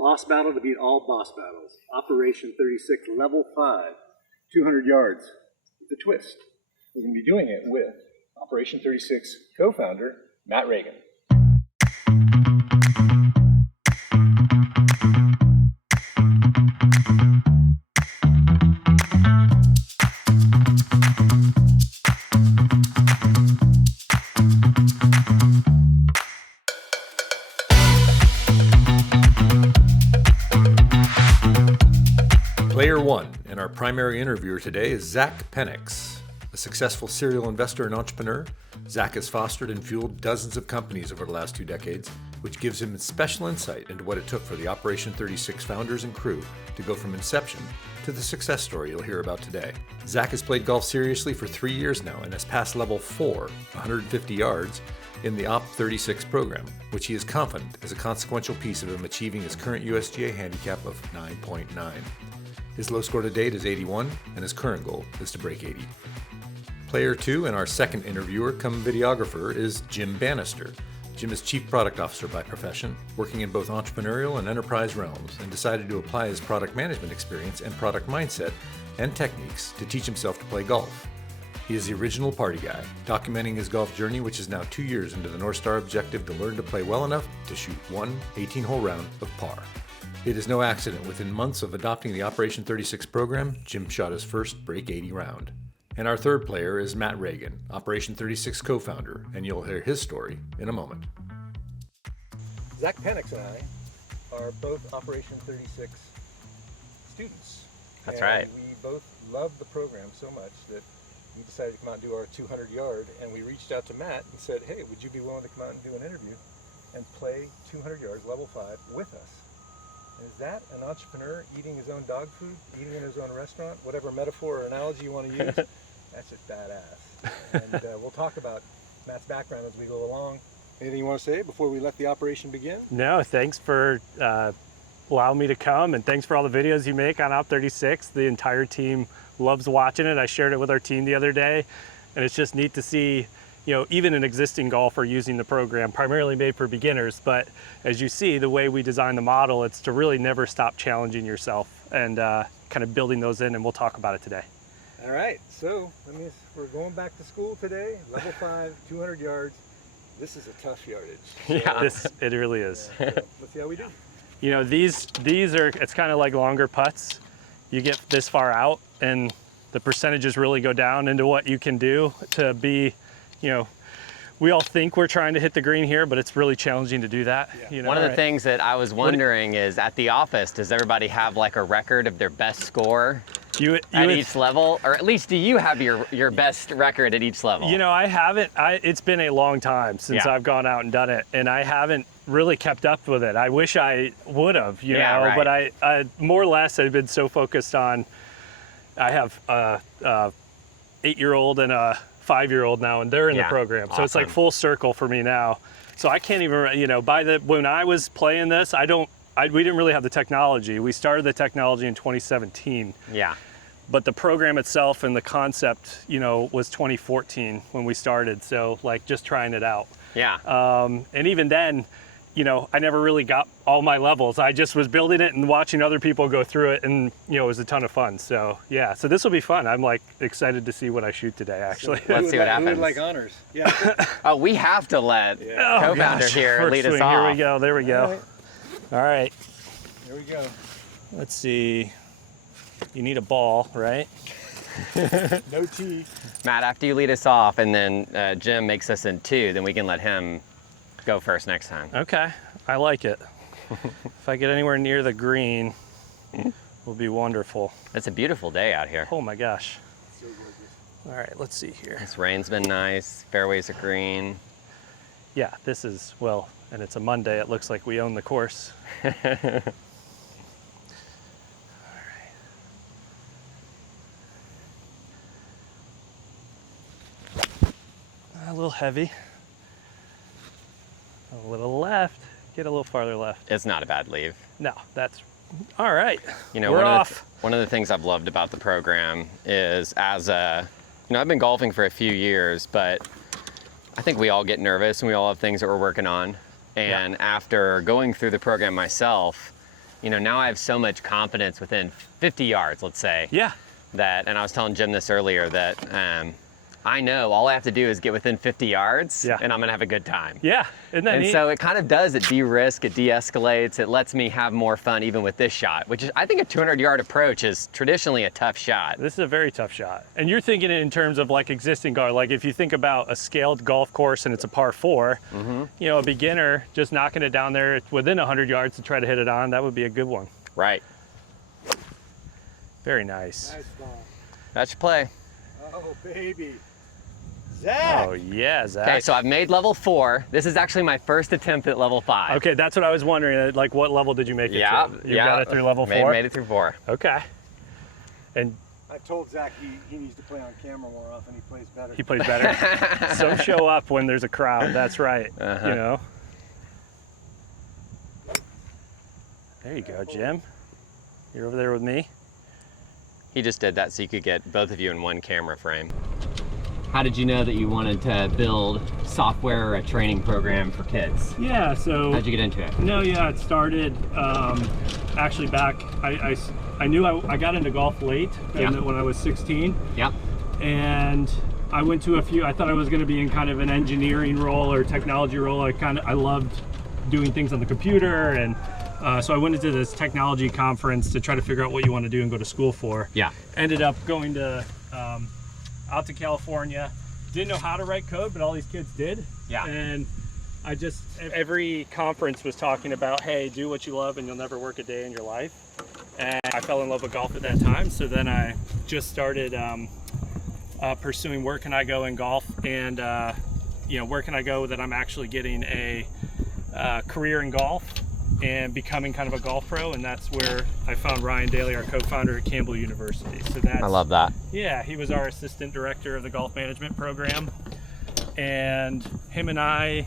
boss battle to beat all boss battles. Operation 36, level 5, 200 yards with a twist. We're going to be doing it with Operation 36 co-founder, Matt Reagan. Player 1 and our primary interviewer today is Zach Penix. A successful serial investor and entrepreneur, Zach has fostered and fueled dozens of companies over the last 2 decades, which gives him special insight into what it took for the Operation 36 founders and crew to go from inception to the success story you'll hear about today. Zach has played golf seriously for 3 years now and has passed level 4, 150 yards, in the Op 36 program, which he is confident is a consequential piece of him achieving his current USGA handicap of 9.9. His low score to date is 81, and his current goal is to break 80. Player 2 and our second interviewer cum videographer is Jim Banister. Jim is Chief Product Officer by profession, working in both entrepreneurial and enterprise realms, and decided to apply his product management experience and product mindset and techniques to teach himself to play golf. He is the original party guy, documenting his golf journey, which is now 2 years into the North Star objective to learn to play well enough to shoot one 18-hole round of par. It is no accident, within months of adopting the Operation 36 program, Jim shot his first break 80 round. And our third player is Matt Reagan, Operation 36 co-founder, and you'll hear his story in a moment. Zach Penix and I are both Operation 36 students. That's right. We both love the program so much that we decided to come out and do our 200 yard, and we reached out to Matt and said, hey, would you be willing to come out and do an interview and play 200 yards, level 5, with us? Is that an entrepreneur eating his own dog food, eating in his own restaurant, whatever metaphor or analogy you want to use? That's just badass. And we'll talk about Matt's background as we go along. Anything you want to say before we let the operation begin? No, thanks for allowing me to come, and thanks for all the videos you make on Op 36. The entire team loves watching it. I shared it with our team the other day, and it's just neat to see, you know, even an existing golfer using the program, primarily made for beginners. But as you see, the way we design the model, it's to really never stop challenging yourself and kind of building those in, and we'll talk about it today. All right, so we're going back to school today, level 5, 200 yards. This is a tough yardage. So, yeah, it really is. So let's see how we do. You know, these are, it's kind of like longer putts. You get this far out, and the percentages really go down into what you can do to be, you know, we all think we're trying to hit the green here, but it's really challenging to do that. Yeah. You know, One of the things that I was wondering is, at the office, does everybody have like a record of their best score at each level? Or at least do you have your best record at each level? You know, I haven't. It's been a long time since I've gone out and done it, and I haven't really kept up with it. I wish I would have, you know, right. But I more or less, I've been so focused on, I have a 8-year-old and a 5-year-old now, and they're in the program. So it's like full circle for me now. So I can't even, you know, when I was playing this, we didn't really have the technology. We started the technology in 2017. Yeah. But the program itself and the concept, you know, was 2014 when we started. So like just trying it out. Yeah. And even then, you know, I never really got all my levels. I just was building it and watching other people go through it, and, you know, it was a ton of fun. So yeah, so this will be fun. I'm like excited to see what I shoot today, actually. So let's see what happens. Who would like honors? Yeah. Oh, we have to let co-founder here lead us off. Here we go, there we go. All right. Here we go. Let's see. You need a ball, right? No tee. Matt, after you lead us off and then Jim makes us in 2, then we can let him go first next time. Okay, I like it. If I get anywhere near the green, will be wonderful. It's a beautiful day out here. Oh my gosh. So gorgeous. All right, let's see here. This rain's been nice, fairways are green. Yeah, this is, well, and it's a Monday, it looks like we own the course. A little heavy. A little left. Get a little farther left. It's not a bad leave. No, that's all right. You know, we're off. One of the things I've loved about the program is, you know, I've been golfing for a few years, but I think we all get nervous and we all have things that we're working on. And after going through the program myself, you know, now I have so much confidence within 50 yards, let's say. Yeah. That, and I was telling Jim this earlier, that I know all I have to do is get within 50 yards and I'm gonna have a good time. Yeah, isn't that neat? So it kind of does, it de-risks, it de-escalates, it lets me have more fun even with this shot, which is, I think a 200-yard approach is traditionally a tough shot. This is a very tough shot. And you're thinking it in terms of like existing golf, like if you think about a scaled golf course and it's a par 4, you know, a beginner just knocking it down there within 100 yards to try to hit it on, that would be a good one. Right. Very nice. Nice ball. That's your play. Oh, baby. Zach! Oh, yeah, Zach. Okay, so I've made level 4. This is actually my first attempt at level 5. Okay, that's what I was wondering. Like, what level did you make it to? You got it through level 4? Made it through 4. Okay. And I told Zach he needs to play on camera more often. He plays better. he plays better. So show up when there's a crowd. That's right. You know? There you go, Jim. You're over there with me. He just did that so you could get both of you in one camera frame. How did you know that you wanted to build software or a training program for kids? Yeah, so... How'd you get into it? No, yeah, it started actually back, I knew I got into golf late when I was 16. Yep. And I went to a few, I thought I was gonna be in kind of an engineering role or technology role. I loved doing things on the computer, and so I went into this technology conference to try to figure out what you want to do and go to school for. Yeah. Ended up going to out to California. Didn't know how to write code, but all these kids did. Yeah. And I just, every conference was talking about, hey, do what you love and you'll never work a day in your life. And I fell in love with golf at that time. So then I just started pursuing where can I go in golf, and you know, where can I go that I'm actually getting a career in golf and becoming kind of a golf pro. And that's where I found Ryan Daly, our co-founder at Campbell University. So that's, I love that. Yeah, he was our assistant director of the golf management program, and him and I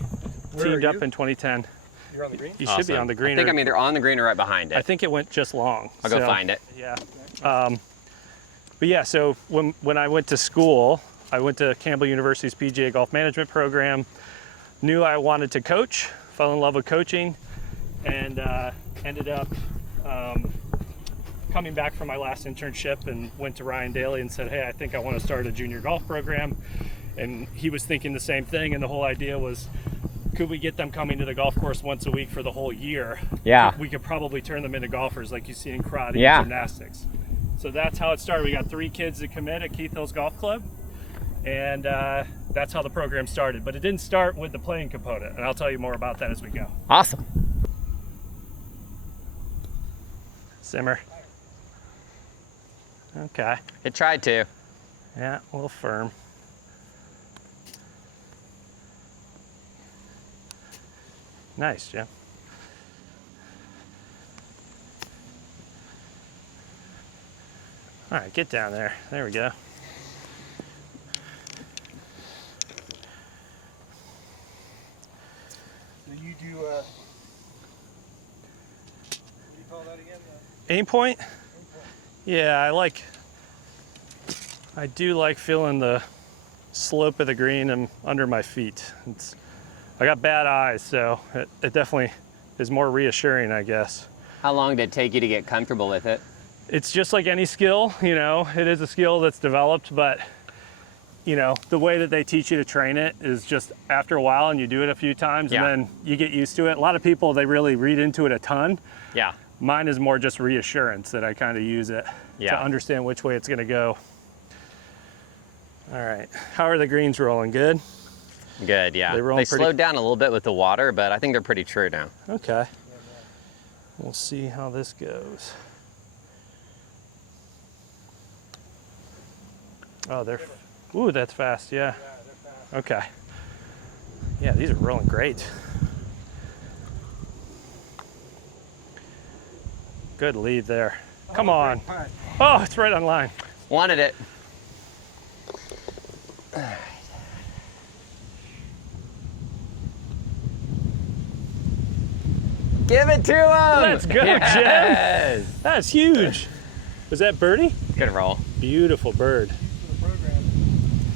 teamed up in 2010. You're on the green? You should be on the green. I think I'm either on the green or right behind it. I think it went just long. I'll go find it. Yeah. But yeah, so when I went to school, I went to Campbell University's PGA golf management program, knew I wanted to coach, fell in love with coaching, and ended up coming back from my last internship and went to Ryan Daly and said, hey, I think I want to start a junior golf program. And he was thinking the same thing, and the whole idea was, could we get them coming to the golf course once a week for the whole year? Yeah. We could probably turn them into golfers like you see in karate and gymnastics. So that's how it started. We got 3 kids that commit at Keith Hills Golf Club, and that's how the program started. But it didn't start with the playing component, and I'll tell you more about that as we go. Awesome. Simmer. Okay. It tried to. Yeah, a little firm. Nice, Jim. All right, get down there. There we go. So you do, what do you call that again? Aim point? Yeah, I do like feeling the slope of the green and under my feet. I got bad eyes, so it definitely is more reassuring, I guess. How long did it take you to get comfortable with it? It's just like any skill, you know, it is a skill that's developed, but you know, the way that they teach you to train it is just after a while, and you do it a few times and then you get used to it. A lot of people, they really read into it a ton. Yeah. Mine is more just reassurance that I kind of use it to understand which way it's going to go. All right, how are the greens rolling? Good? Good, yeah. They slowed down a little bit with the water, but I think they're pretty true now. Okay. We'll see how this goes. Oh, ooh, that's fast, yeah. Okay. Yeah, these are rolling great. Good lead there. Come on. Oh, it's right on line. Wanted it. Give it to him! Let's go, Jim! That's huge. Was that birdie? Good roll. Beautiful bird.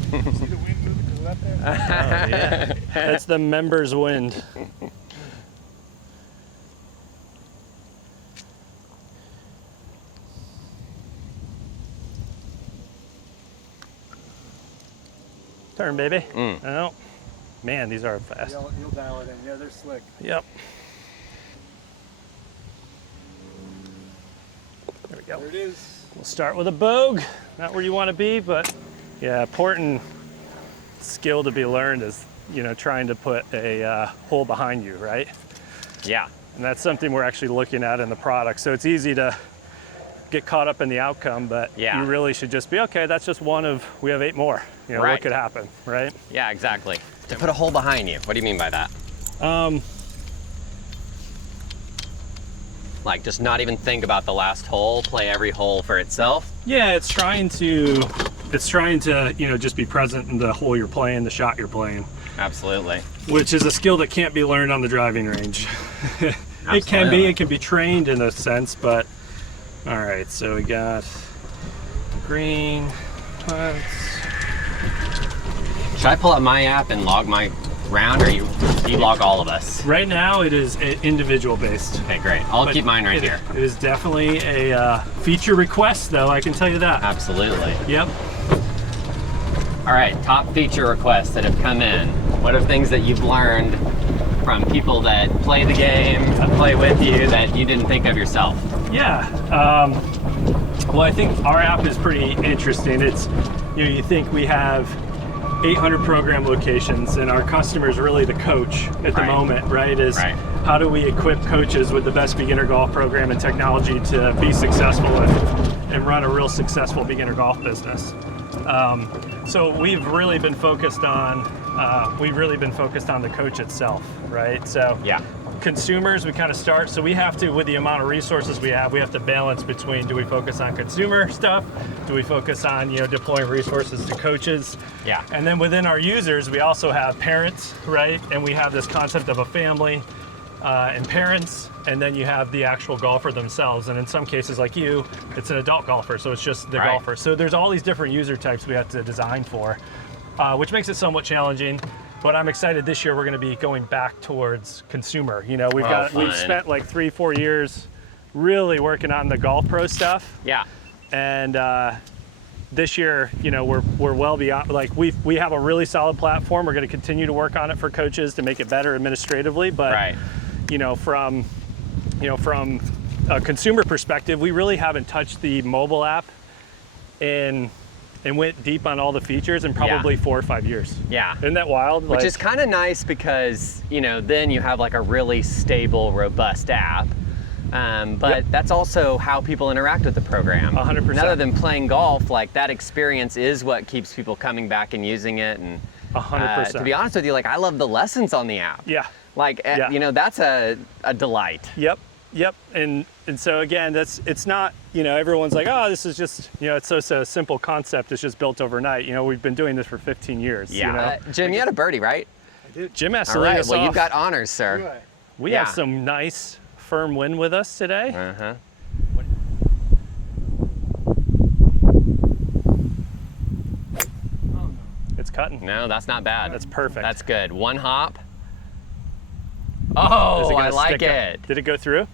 See the wind moving to the left there? Oh, yeah. That's the members' wind. Turn, baby. Oh, man, these are fast. You'll dial it in. Yeah, they're slick. Yep. There we go. There it is. We'll start with a bogue. Not where you want to be, but yeah, important skill to be learned is, you know, trying to put a hole behind you, right? Yeah. And that's something we're actually looking at in the product. So it's easy to get caught up in the outcome, but yeah. you really should just be, okay, that's just one of, we have 8 more. You know, right. What could happen, right? Yeah, exactly. To put a hole behind you, what do you mean by that? Like just not even think about the last hole, play every hole for itself? Yeah, it's trying to, you know, just be present in the hole you're playing, the shot you're playing. Absolutely. Which is a skill that can't be learned on the driving range. It can be trained in a sense, but all right, so we got green, putts. Should I pull up my app and log my round, or do you log all of us? Right now it is individual based. Okay, great. I'll keep mine right here. It is definitely a feature request though, I can tell you that. Absolutely. Yep. All right, top feature requests that have come in. What are things that you've learned from people that play the game, play with you, that you didn't think of yourself? Yeah, well, I think our app is pretty interesting. It's, you know, you think we have 800 program locations and our customer is really the coach at the moment, right? How do we equip coaches with the best beginner golf program and technology to be successful and run a real successful beginner golf business? So we've really been focused on the coach itself, right? So yeah. Consumers, we kind of start, so we have to, with the amount of resources we have to balance between, do we focus on consumer stuff? Do we focus on, you know, deploying resources to coaches? Yeah. And then within our users, we also have parents, right? And we have this concept of a family and parents, and then you have the actual golfer themselves. And in some cases, like you, it's an adult golfer, so it's just the golfer. So there's all these different user types we have to design for, which makes it somewhat challenging. But I'm excited this year we're going to be going back towards consumer. You know, we've spent like 3-4 years really working on the golf pro stuff. Yeah. And this year, you know, we're well beyond, like we have a really solid platform. We're going to continue to work on it for coaches to make it better administratively. But you know, from a consumer perspective, we really haven't touched the mobile app and went deep on all the features in probably 4 or 5 years. Yeah. Isn't that wild? Which is kind of nice because, you know, then you have like a really stable, robust app. But that's also how people interact with the program. 100%. Other than playing golf, like that experience is what keeps people coming back and using it. And 100%. To be honest with you, like I love the lessons on the app. Yeah. Like, you know, that's a delight. Yep. And so again, it's not, you know, everyone's like, oh, this is just, you know, it's so simple concept. It's just built overnight. You know, we've been doing this for 15 years. Yeah. You know? Jim, you had a birdie, right? I did. Jim has to All lead right. us Well, off. you've got honors, sir. We have some nice firm wind with us today. Uh-huh. It's cutting. No, that's not bad. That's perfect. That's good. One hop. Oh, I like it. Did it go through?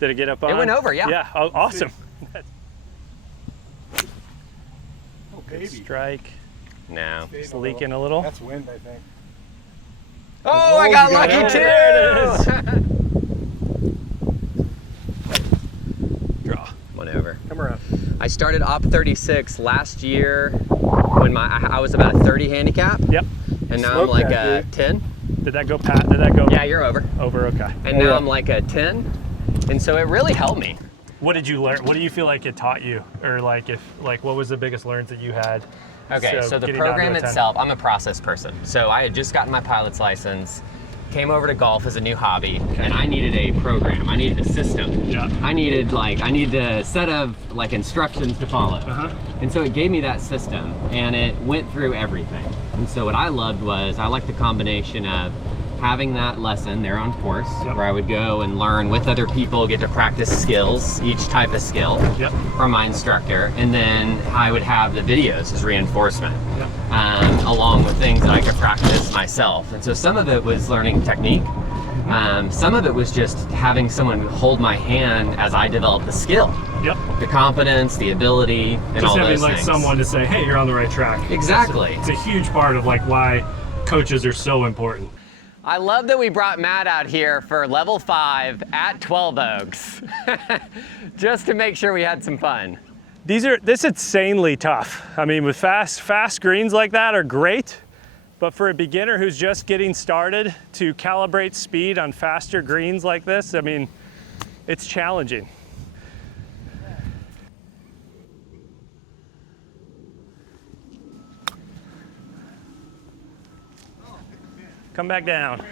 Did it get up on? It went over, yeah. Yeah, oh, awesome. Oh, baby. Strike. No. It's leaking a little. That's wind, I think. Oh, I got lucky too! There it is. Draw. One over. Come around. I started op 36 last year when I was about a 30 handicap. Yep. And now I'm like a 10. Did that go pat? Did that go? Yeah, you're over. Over, okay. And now I'm like a 10. And so it really helped me. What did you learn? What do you feel like it taught you? Or like what was the biggest learns that you had? Okay, so the program itself, I'm a process person. So I had just gotten my pilot's license, came over to golf as a new hobby, and I needed a program. I needed a system. Yeah. I needed a set of like instructions to follow. And so it gave me that system, and it went through everything. And so what I loved was I liked the combination of having that lesson there on course, where I would go and learn with other people, get to practice skills, each type of skill from my instructor, and then I would have the videos as reinforcement, along with things that I could practice myself. And so some of it was learning technique, Some of it was just having someone hold my hand as I developed the skill. Yep. The confidence, the ability, and Just all having those like things. someone to say, hey, you're on the right track. Exactly. It's a huge part of like why coaches are so important. I love that we brought Matt out here for level 5 at 12 Oaks, just to make sure we had some fun. This is insanely tough. I mean, with fast greens like that are great, but for a beginner who's just getting started to calibrate speed on faster greens like this, I mean, it's challenging. Come back down.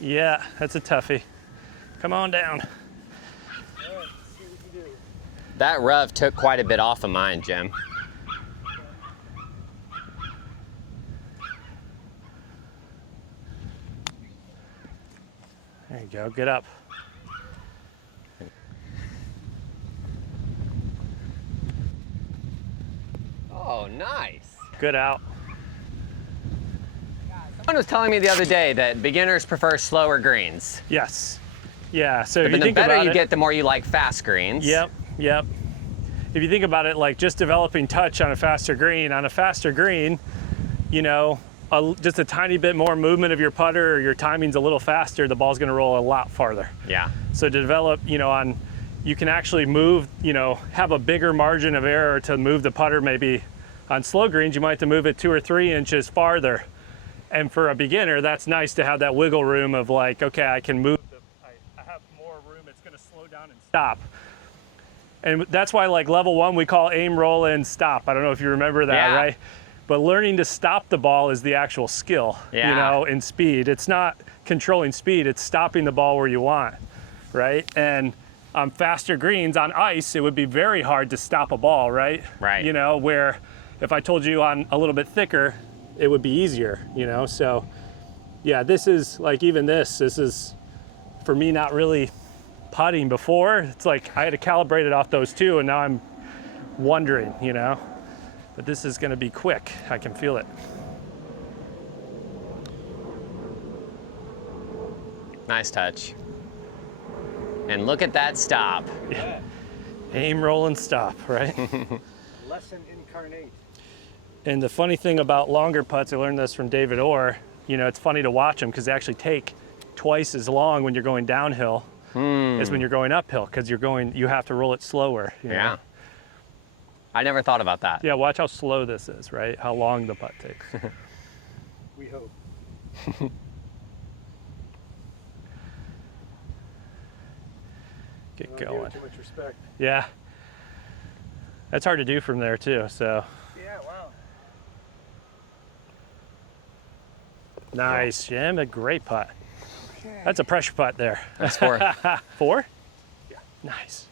Yeah, that's a toughie. Come on down. That rough took quite a bit off of mine, Jim. There you go, get up. Oh, nice. Good out. Someone was telling me the other day that beginners prefer slower greens. Yes. Yeah, so if But you the think better about you it, get, the more you like fast greens. Yep. If you think about it, like just developing touch on a faster green, you know, just a tiny bit more movement of your putter or your timing's a little faster, the ball's gonna roll a lot farther. Yeah. So to develop, you know, you can actually move, you know, have a bigger margin of error to move the putter. Maybe on slow greens, you might have to move it 2 or 3 inches farther. And for a beginner, that's nice to have that wiggle room of like, okay, I can move, I have more room, it's gonna slow down and stop. And that's why like level 1, we call aim, roll in, stop. I don't know if you remember that, Yeah. right? But learning to stop the ball is the actual skill, Yeah. you know, in speed. It's not controlling speed, it's stopping the ball where you want, right? And on faster greens, on ice, it would be very hard to stop a ball, right? Right. You know, where if I told you on a little bit thicker, it would be easier, you know? So yeah, this is like, even this is for me not really putting before. It's like I had to calibrate it off those two, and now I'm wondering, you know? But this is gonna be quick, I can feel it. Nice touch. And look at that stop. Yeah. Aim, roll, and stop, right? Lesson incarnate. And the funny thing about longer putts, I learned this from David Orr, you know, it's funny to watch them because they actually take twice as long when you're going downhill as when you're going uphill, because you have to roll it slower. You know? Yeah. I never thought about that. Yeah, watch how slow this is, right? How long the putt takes. We hope. Get Don't going. give it too much respect. Yeah. That's hard to do from there too, so. Yeah, wow. Nice, Jim, a great putt. Okay. That's a pressure putt there. That's 4. 4? Yeah. Nice.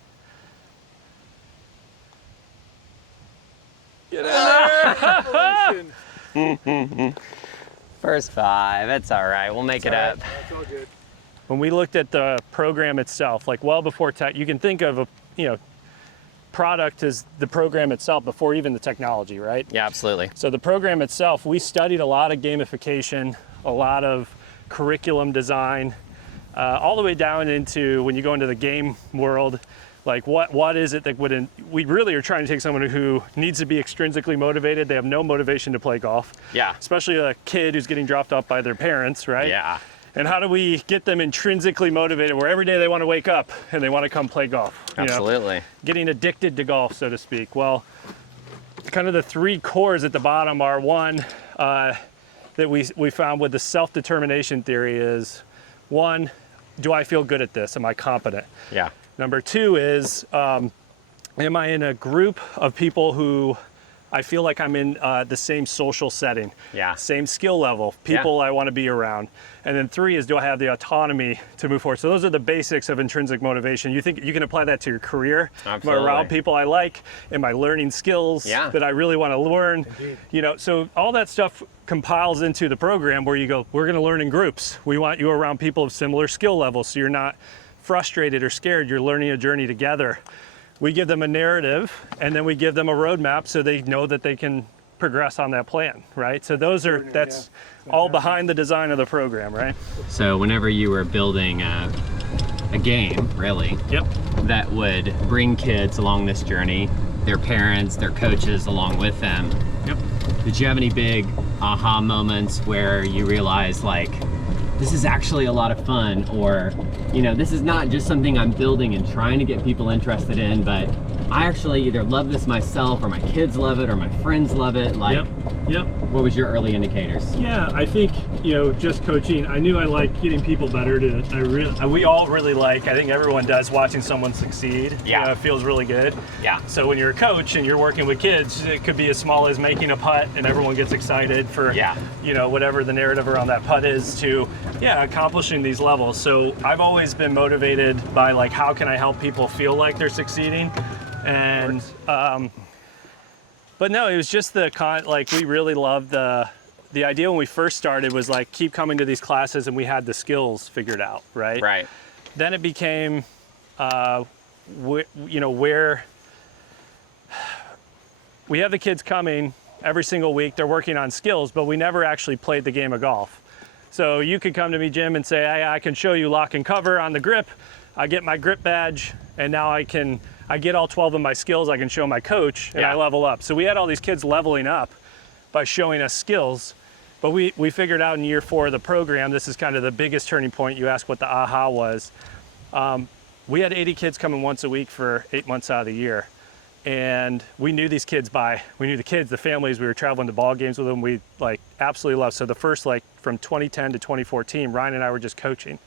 Get out there! First 5, it's all right. We'll make it up. That's all good. When we looked at the program itself, like well before tech, you can think of a, you know, product as the program itself before even the technology, right? Yeah, absolutely. So the program itself, we studied a lot of gamification, a lot of curriculum design, all the way down into when you go into the game world, like what is it that we really are trying to take someone who needs to be extrinsically motivated. They have no motivation to play golf. Yeah. Especially a kid who's getting dropped off by their parents, right? Yeah. And how do we get them intrinsically motivated where every day they want to wake up and they want to come play golf? You know? Absolutely. Getting addicted to golf, so to speak. Well, kind of the 3 cores at the bottom are one that we found with the self-determination theory is, 1, do I feel good at this? Am I competent? Yeah. Number 2 is, am I in a group of people who I feel like I'm in the same social setting, Yeah. same skill level, people I want to be around. And then 3 is, do I have the autonomy to move forward? So those are the basics of intrinsic motivation. You think you can apply that to your career? Absolutely. Am I around people I like? Am I learning skills that I really want to learn? Indeed. You know, so all that stuff compiles into the program where you go, we're going to learn in groups. We want you around people of similar skill levels, so you're not frustrated or scared. You're learning a journey together. We give them a narrative, and then we give them a roadmap so they know that they can progress on that plan, right? So that's all behind the design of the program, right? So whenever you were building a game, really, Yep. that would bring kids along this journey, their parents, their coaches along with them. Yep. Did you have any big aha moments where you realized like, this is actually a lot of fun, or, you know, this is not just something I'm building and trying to get people interested in, but I actually either love this myself, or my kids love it, or my friends love it? Like, Yep. what was your early indicators? Yeah, I think, you know, just coaching, I knew I liked getting people better. We all really like, I think everyone does, watching someone succeed. Yeah. You know, it feels really good. Yeah. So when you're a coach and you're working with kids, it could be as small as making a putt and everyone gets excited for, you know, whatever the narrative around that putt is, to, accomplishing these levels. So I've always been motivated by like, how can I help people feel like they're succeeding? And, but no, it was just we really loved the idea when we first started was like, keep coming to these classes and we had the skills figured out, right? Right. Then it became, where we have the kids coming every single week, they're working on skills, but we never actually played the game of golf. So you could come to me, Jim, and say, I can show you lock and cover on the grip. I get my grip badge, and now I get all 12 of my skills, I can show my coach, and I level up. So we had all these kids leveling up by showing us skills, but we figured out in year 4 of the program, this is kind of the biggest turning point. You asked what the aha was. We had 80 kids coming once a week for 8 months out of the year. And we knew these kids we knew the kids, the families, we were traveling to ball games with them, we like absolutely loved. So the first, like from 2010 to 2014, Ryan and I were just coaching.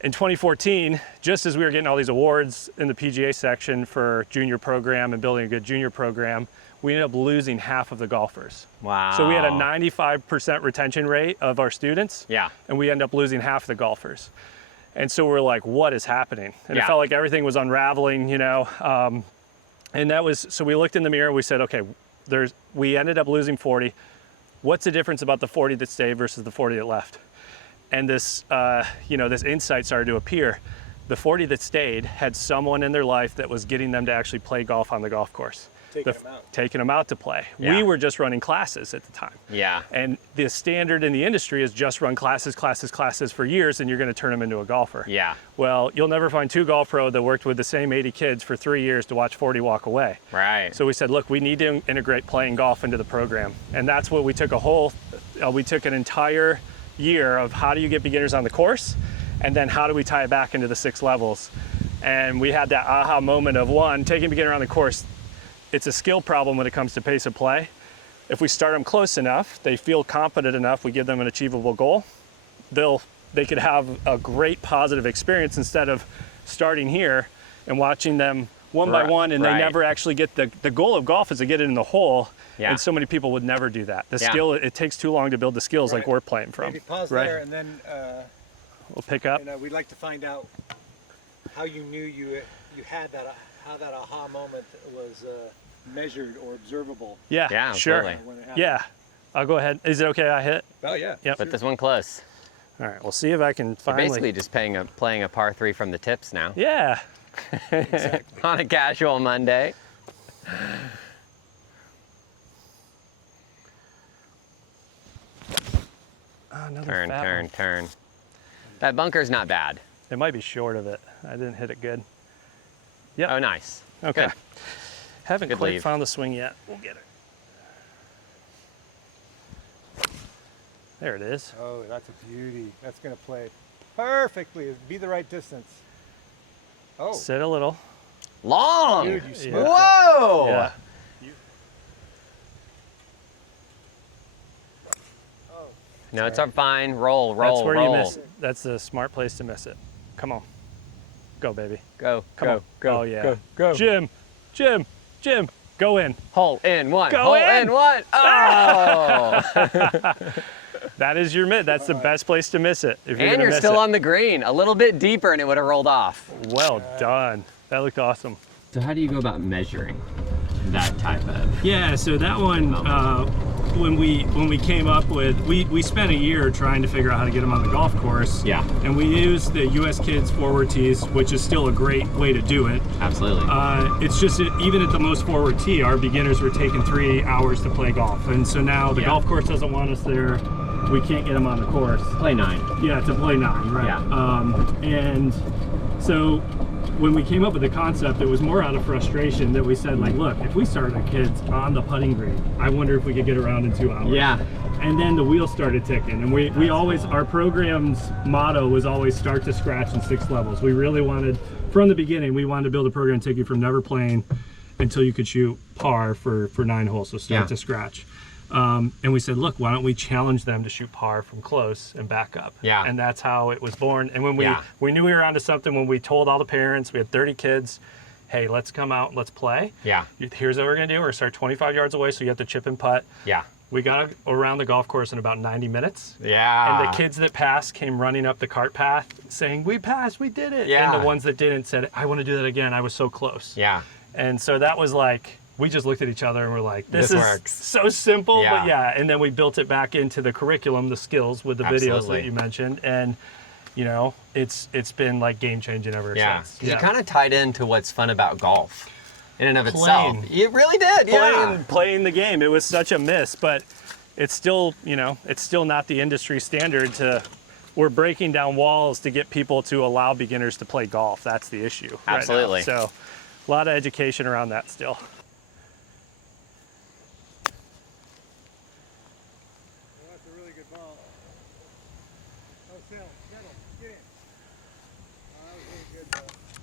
In 2014, just as we were getting all these awards in the PGA section for junior program and building a good junior program, we ended up losing half of the golfers. Wow. So we had a 95% retention rate of our students. Yeah. And we ended up losing half the golfers. And so we're like, what is happening? And it felt like everything was unraveling, you know. And that was, so we looked in the mirror and we said, okay, we ended up losing 40. What's the difference about the 40 that stayed versus the 40 that left? And this, this insight started to appear. The 40 that stayed had someone in their life that was getting them to actually play golf on the golf course. Taking them out to play. Yeah. We were just running classes at the time. Yeah. And the standard in the industry is just run classes for years, and you're going to turn them into a golfer. Yeah. Well, you'll never find 2 golf pros that worked with the same 80 kids for 3 years to watch 40 walk away. Right. So we said, look, we need to integrate playing golf into the program. And that's what we took we took an entire year of how do you get beginners on the course, and then how do we tie it back into the 6 levels. And we had that aha moment of, one, taking a beginner on the course, it's a skill problem when it comes to pace of play. If we start them close enough, they feel confident enough, we give them an achievable goal, they could have a great positive experience instead of starting here and watching them one by one, and they never actually get the goal of golf is to get it in the hole. Yeah. And so many people would never do that. The skill, it takes too long to build the skills like we're playing from. Maybe pause there, and then we'll pick up. We'd like to find out how you knew you had that, how that aha moment was measured or observable. Yeah, sure. Totally. Yeah, I'll go ahead. Is it okay I hit? Oh yeah. Yep. Put this one close. All right, we'll see if I can finally. You're basically just playing a par 3 from the tips now. Yeah. Exactly. On a casual Monday. Turn. That bunker's not bad. It might be short of it. I didn't hit it good. Yep. Oh, nice. Okay. Good. Haven't Good quite leave. found the swing yet. We'll get it. There it is. Oh, that's a beauty. That's going to play perfectly. It'd be the right distance. Oh. Sit a little. Long. Dude, you smoked that. Whoa. Yeah. No, it's fine. Roll. That's where you miss it. That's the smart place to miss it. Come on. Go, baby. Go. Come on. Go. Oh, yeah. Go. Jim. Go in. Hole in one. Go Hole in. in one. Oh. That is your miss. That's the best place to miss it. If you're And gonna you're miss still it. on the green. A little bit deeper and it would have rolled off. Well done. That looked awesome. So how do you go about measuring that type of? Yeah, so that one, when we came up with, we spent a year trying to figure out how to get them on the golf course. Yeah. And we used the US Kids forward tees, which is still a great way to do it. Absolutely. It's just even at the most forward tee, our beginners were taking 3 hours to play golf, and so now the golf course doesn't want us there. We can't get them on the course. Play 9. Yeah, to play 9, right? Yeah. And so when we came up with the concept, it was more out of frustration that we said, like, look, if we started our kids on the putting green, I wonder if we could get around in 2 hours. Yeah. And then the wheels started ticking, and we always, our program's motto was always start to scratch in 6 levels. We really wanted, from the beginning, we wanted to build a program to take you from never playing until you could shoot par for 9 holes, so start to scratch. And we said, look, why don't we challenge them to shoot par from close and back up? Yeah. And that's how it was born. And when we knew we were onto something, when we told all the parents, we had 30 kids, hey, let's come out and let's play. Yeah. Here's what we're gonna do. We're gonna start 25 yards away, so you have to chip and putt. Yeah. We got around the golf course in about 90 minutes. Yeah. And the kids that passed came running up the cart path saying, we passed, we did it. Yeah. And the ones that didn't said, I want to do that again. I was so close. Yeah. And so that was like, we just looked at each other and we're like, this is works. So simple, but yeah. And then we built it back into the curriculum, the skills with the videos that you mentioned. And you know, it's been like game changing ever since. You kind of tied into what's fun about golf in and of itself. You really did, Playing the game. It was such a miss, but it's still, you know, it's still not the industry standard to, we're breaking down walls to get people to allow beginners to play golf. That's the issue. Absolutely. Right now. So a lot of education around that still.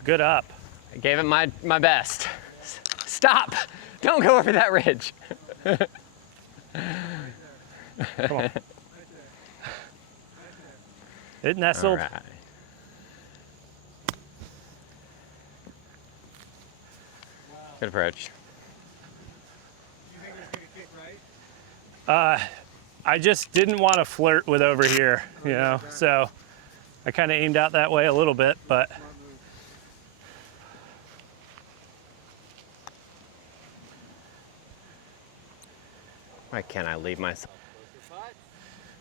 Good up. I gave it my best. Stop! Don't go over that ridge. Come on. It nestled. Right. Good approach. You think it's gonna kick right? I just didn't want to flirt with over here, you know, so I kind of aimed out that way a little bit, but. Why can't I leave myself?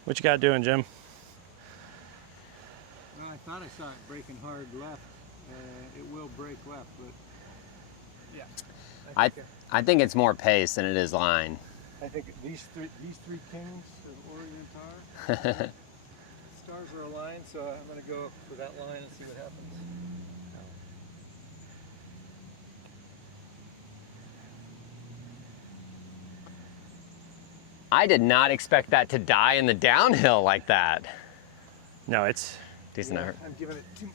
What you got doing, Jim? Well, I thought I saw it breaking hard left. It will break left, but yeah. I think it's more pace than it is line. I think these three kings of Orient are. Stars are aligned, so I'm going to go for that line and see what happens. I did not expect that to die in the downhill like that. No, it's decent. Yeah, I'm giving it too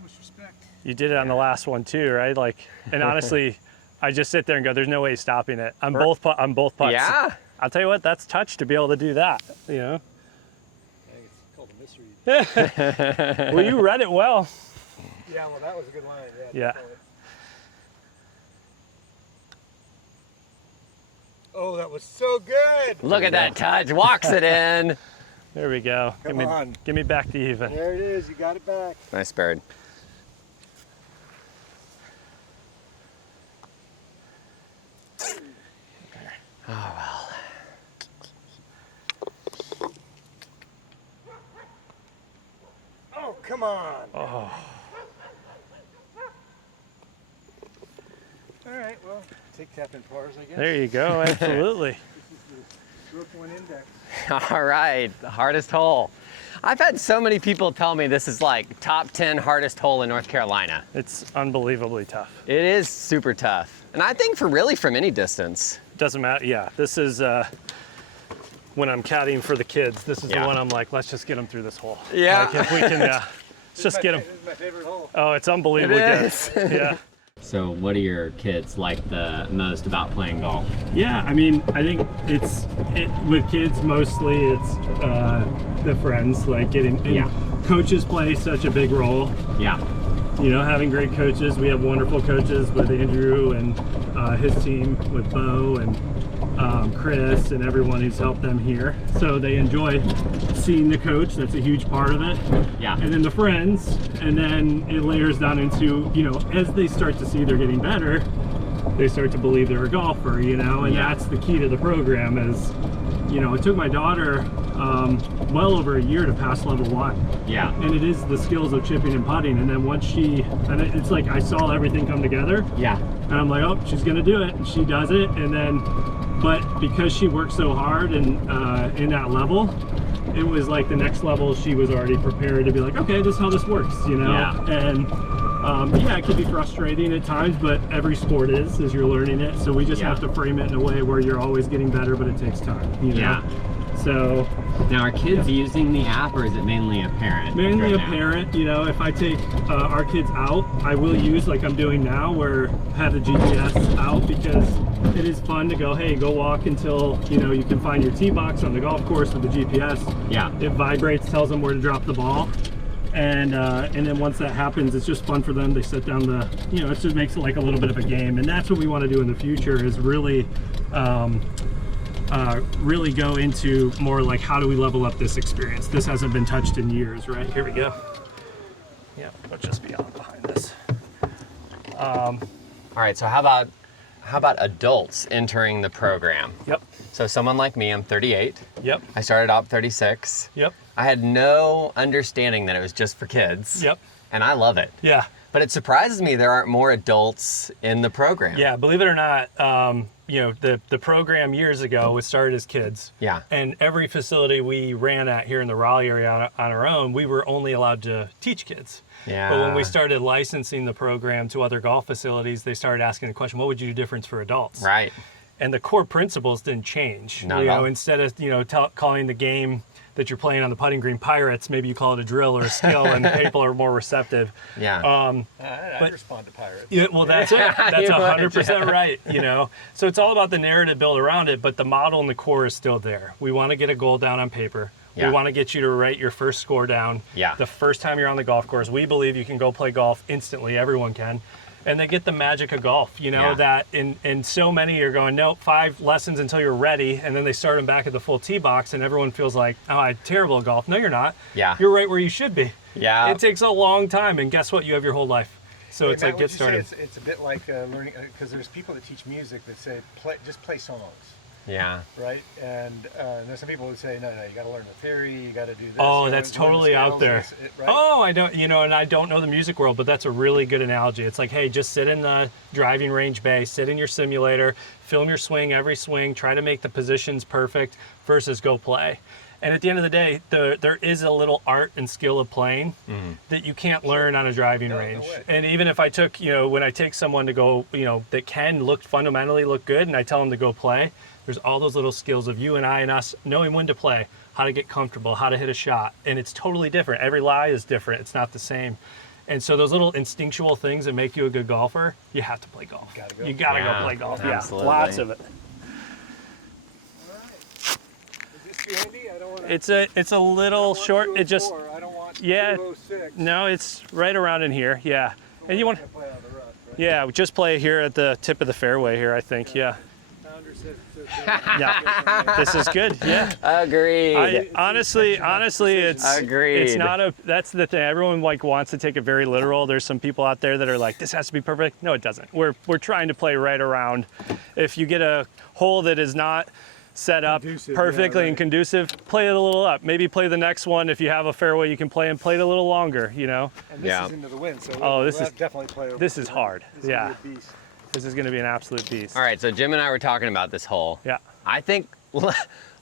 much respect. You did it on the last one too, right? Like, and honestly, I just sit there and go, "There's no way he's stopping it." On both putts. Yeah. I'll tell you what, that's touch to be able to do that. You know. I think it's called a mystery. Well, you read it well. Yeah, well, that was a good line. Yeah. Yeah. Oh, that was so good. Look at that touch. Walks it in. There we go. Come on. Give me back to even. There it is. You got it back. Nice bird. Oh, well. Oh, come on. Oh. All right, well, take tapping pars, I guess. There you go. Absolutely. This is the Rook 1 Index. All right, the hardest hole. I've had so many people tell me this is like top 10 hardest hole in North Carolina. It's unbelievably tough. It is super tough. And I think from any distance. Doesn't matter. Yeah, this is when I'm caddying for the kids. This is the one I'm like, let's just get them through this hole. Yeah. Like if we can, let's just get them. This is my favorite hole. Oh, it's unbelievably good. Yeah. So what do your kids like the most about playing golf? Yeah, I mean, I think with kids mostly it's the friends, like getting, coaches play such a big role. Yeah. You know, having great coaches. We have wonderful coaches with Andrew and his team with Bo and Chris and everyone who's helped them here. So they enjoy seeing the coach. That's a huge part of it. Yeah. And then the friends, and then it layers down into, you know, as they start to see they're getting better, they start to believe they're a golfer, you know, and that's the key to the program is you know, it took my daughter well over a year to pass level 1. Yeah. And it is the skills of chipping and putting. And then once it's like I saw everything come together. Yeah. And I'm like, oh, she's gonna do it, and she does it. And then, but because she worked so hard and in that level, it was like the next level she was already prepared to be like, okay, this is how this works, you know? Yeah. And yeah, it can be frustrating at times, but every sport is as you're learning it. So we just have to frame it in a way where you're always getting better, but it takes time, you know? Yeah. So now, are kids using the app, or is it mainly a parent? mainly right a now? parent, you know, if I take our kids out, I will use, like I'm doing now, where have the GPS out, because it is fun to go, hey, go walk until, you know, you can find your tee box on the golf course with the GPS. Yeah. It vibrates, tells them where to drop the ball. And then once that happens, it's just fun for them. They set down the, you know, it just makes it like a little bit of a game. And that's what we want to do in the future, is really really go into more like, how do we level up this experience? This hasn't been touched in years, right? Here we go. Yeah, it'll just be on behind this. All right, so how about adults entering the program? Yep. So someone like me, I'm 38. Yep. I started out 36. Yep. I had no understanding that it was just for kids. Yep. And I love it. Yeah. But it surprises me there aren't more adults in the program. Yeah, believe it or not, you know, the program years ago was started as kids. Yeah. And every facility we ran at here in the Raleigh area on our own, we were only allowed to teach kids. Yeah. But when we started licensing the program to other golf facilities, they started asking the question, what would you do different for adults? Right. And the core principles didn't change. Not you at know, all. instead of, you know, calling the game that you're playing on the putting green Pirates, maybe you call it a drill or a skill, and people are more receptive. Yeah. I respond to pirates. Yeah, well, that's it. That's You 100% right, you know? So it's all about the narrative built around it, but the model and the core is still there. We want to get a goal down on paper. Yeah. We want to get you to write your first score down. Yeah. The first time you're on the golf course. We believe you can go play golf instantly. Everyone can. And they get the magic of golf, you know, Yeah. that in so many are going, nope, 5 lessons until you're ready. And then they start them back at the full tee box, and everyone feels like, oh, I'm terrible at golf. No, you're not. Yeah. You're right where you should be. Yeah. It takes a long time. And guess what? You have your whole life. So Hey, it's Matt, like, would get you say started. It's a bit like learning, because there's people that teach music that say, just play songs, Yeah. right? And there's some people who say, no, you got to learn the theory, you got to do this. Oh, you know, that's learn the totally out scales, there. right? Oh, I don't, you know, and I don't know the music world, but that's a really good analogy. It's like, hey, just sit in the driving range bay, sit in your simulator, film your swing, every swing, try to make the positions perfect versus go play. And at the end of the day, there is a little art and skill of playing that you can't learn on a driving range. way. And even if I took, you know, when I take someone to go, you know, that can fundamentally look good, and I tell them to go play, there's all those little skills of you and I and us knowing when to play, how to get comfortable, how to hit a shot. And it's totally different. Every lie is different. It's not the same. And so those little instinctual things that make you a good golfer, you have to play golf. Gotta go. You gotta Yeah, go play golf. absolutely. Yeah, lots of it. Is this too handy? I don't want It's a little short. It just, I don't want yeah. 206. no, it's right around in here. Yeah. And you want, Play out of the rough, right? yeah, we just play here at the tip of the fairway here, I think. Yeah. Founder says it's Yeah. This is good. Yeah. Agreed. Honestly, it's Agreed. It's not a. That's the thing. Everyone like wants to take it very literal. There's some people out there that are like, this has to be perfect. No, it doesn't. We're trying to play right around. If you get a hole that is not set up Conducive, perfectly yeah, right. and conducive, play it a little up. Maybe play the next one. If you have a fairway you can play, and play it a little longer. You know. And this Yeah. is into the wind, so Oh, we'll this is- definitely play over. this is hard. This is Yeah. gonna be a beast. This is going to be an absolute beast. All right, so Jim and I were talking about this hole. Yeah. I think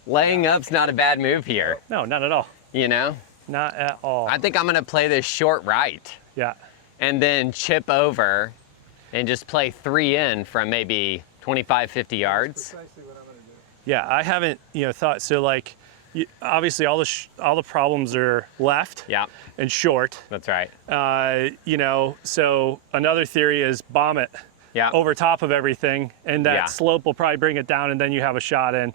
laying up's not a bad move here, No, not at all. you know? Not at all. I think I'm gonna play this short right Yeah. and then chip over and just play 3 in from maybe 25, 50 yards. Precisely what I'm gonna do. Yeah, I haven't, you know, thought so. Like, obviously, all the problems are left Yeah, and short. that's right. You know, so another theory is bomb it Yeah. over top of everything, and that Yeah. slope will probably bring it down, and then you have a shot in.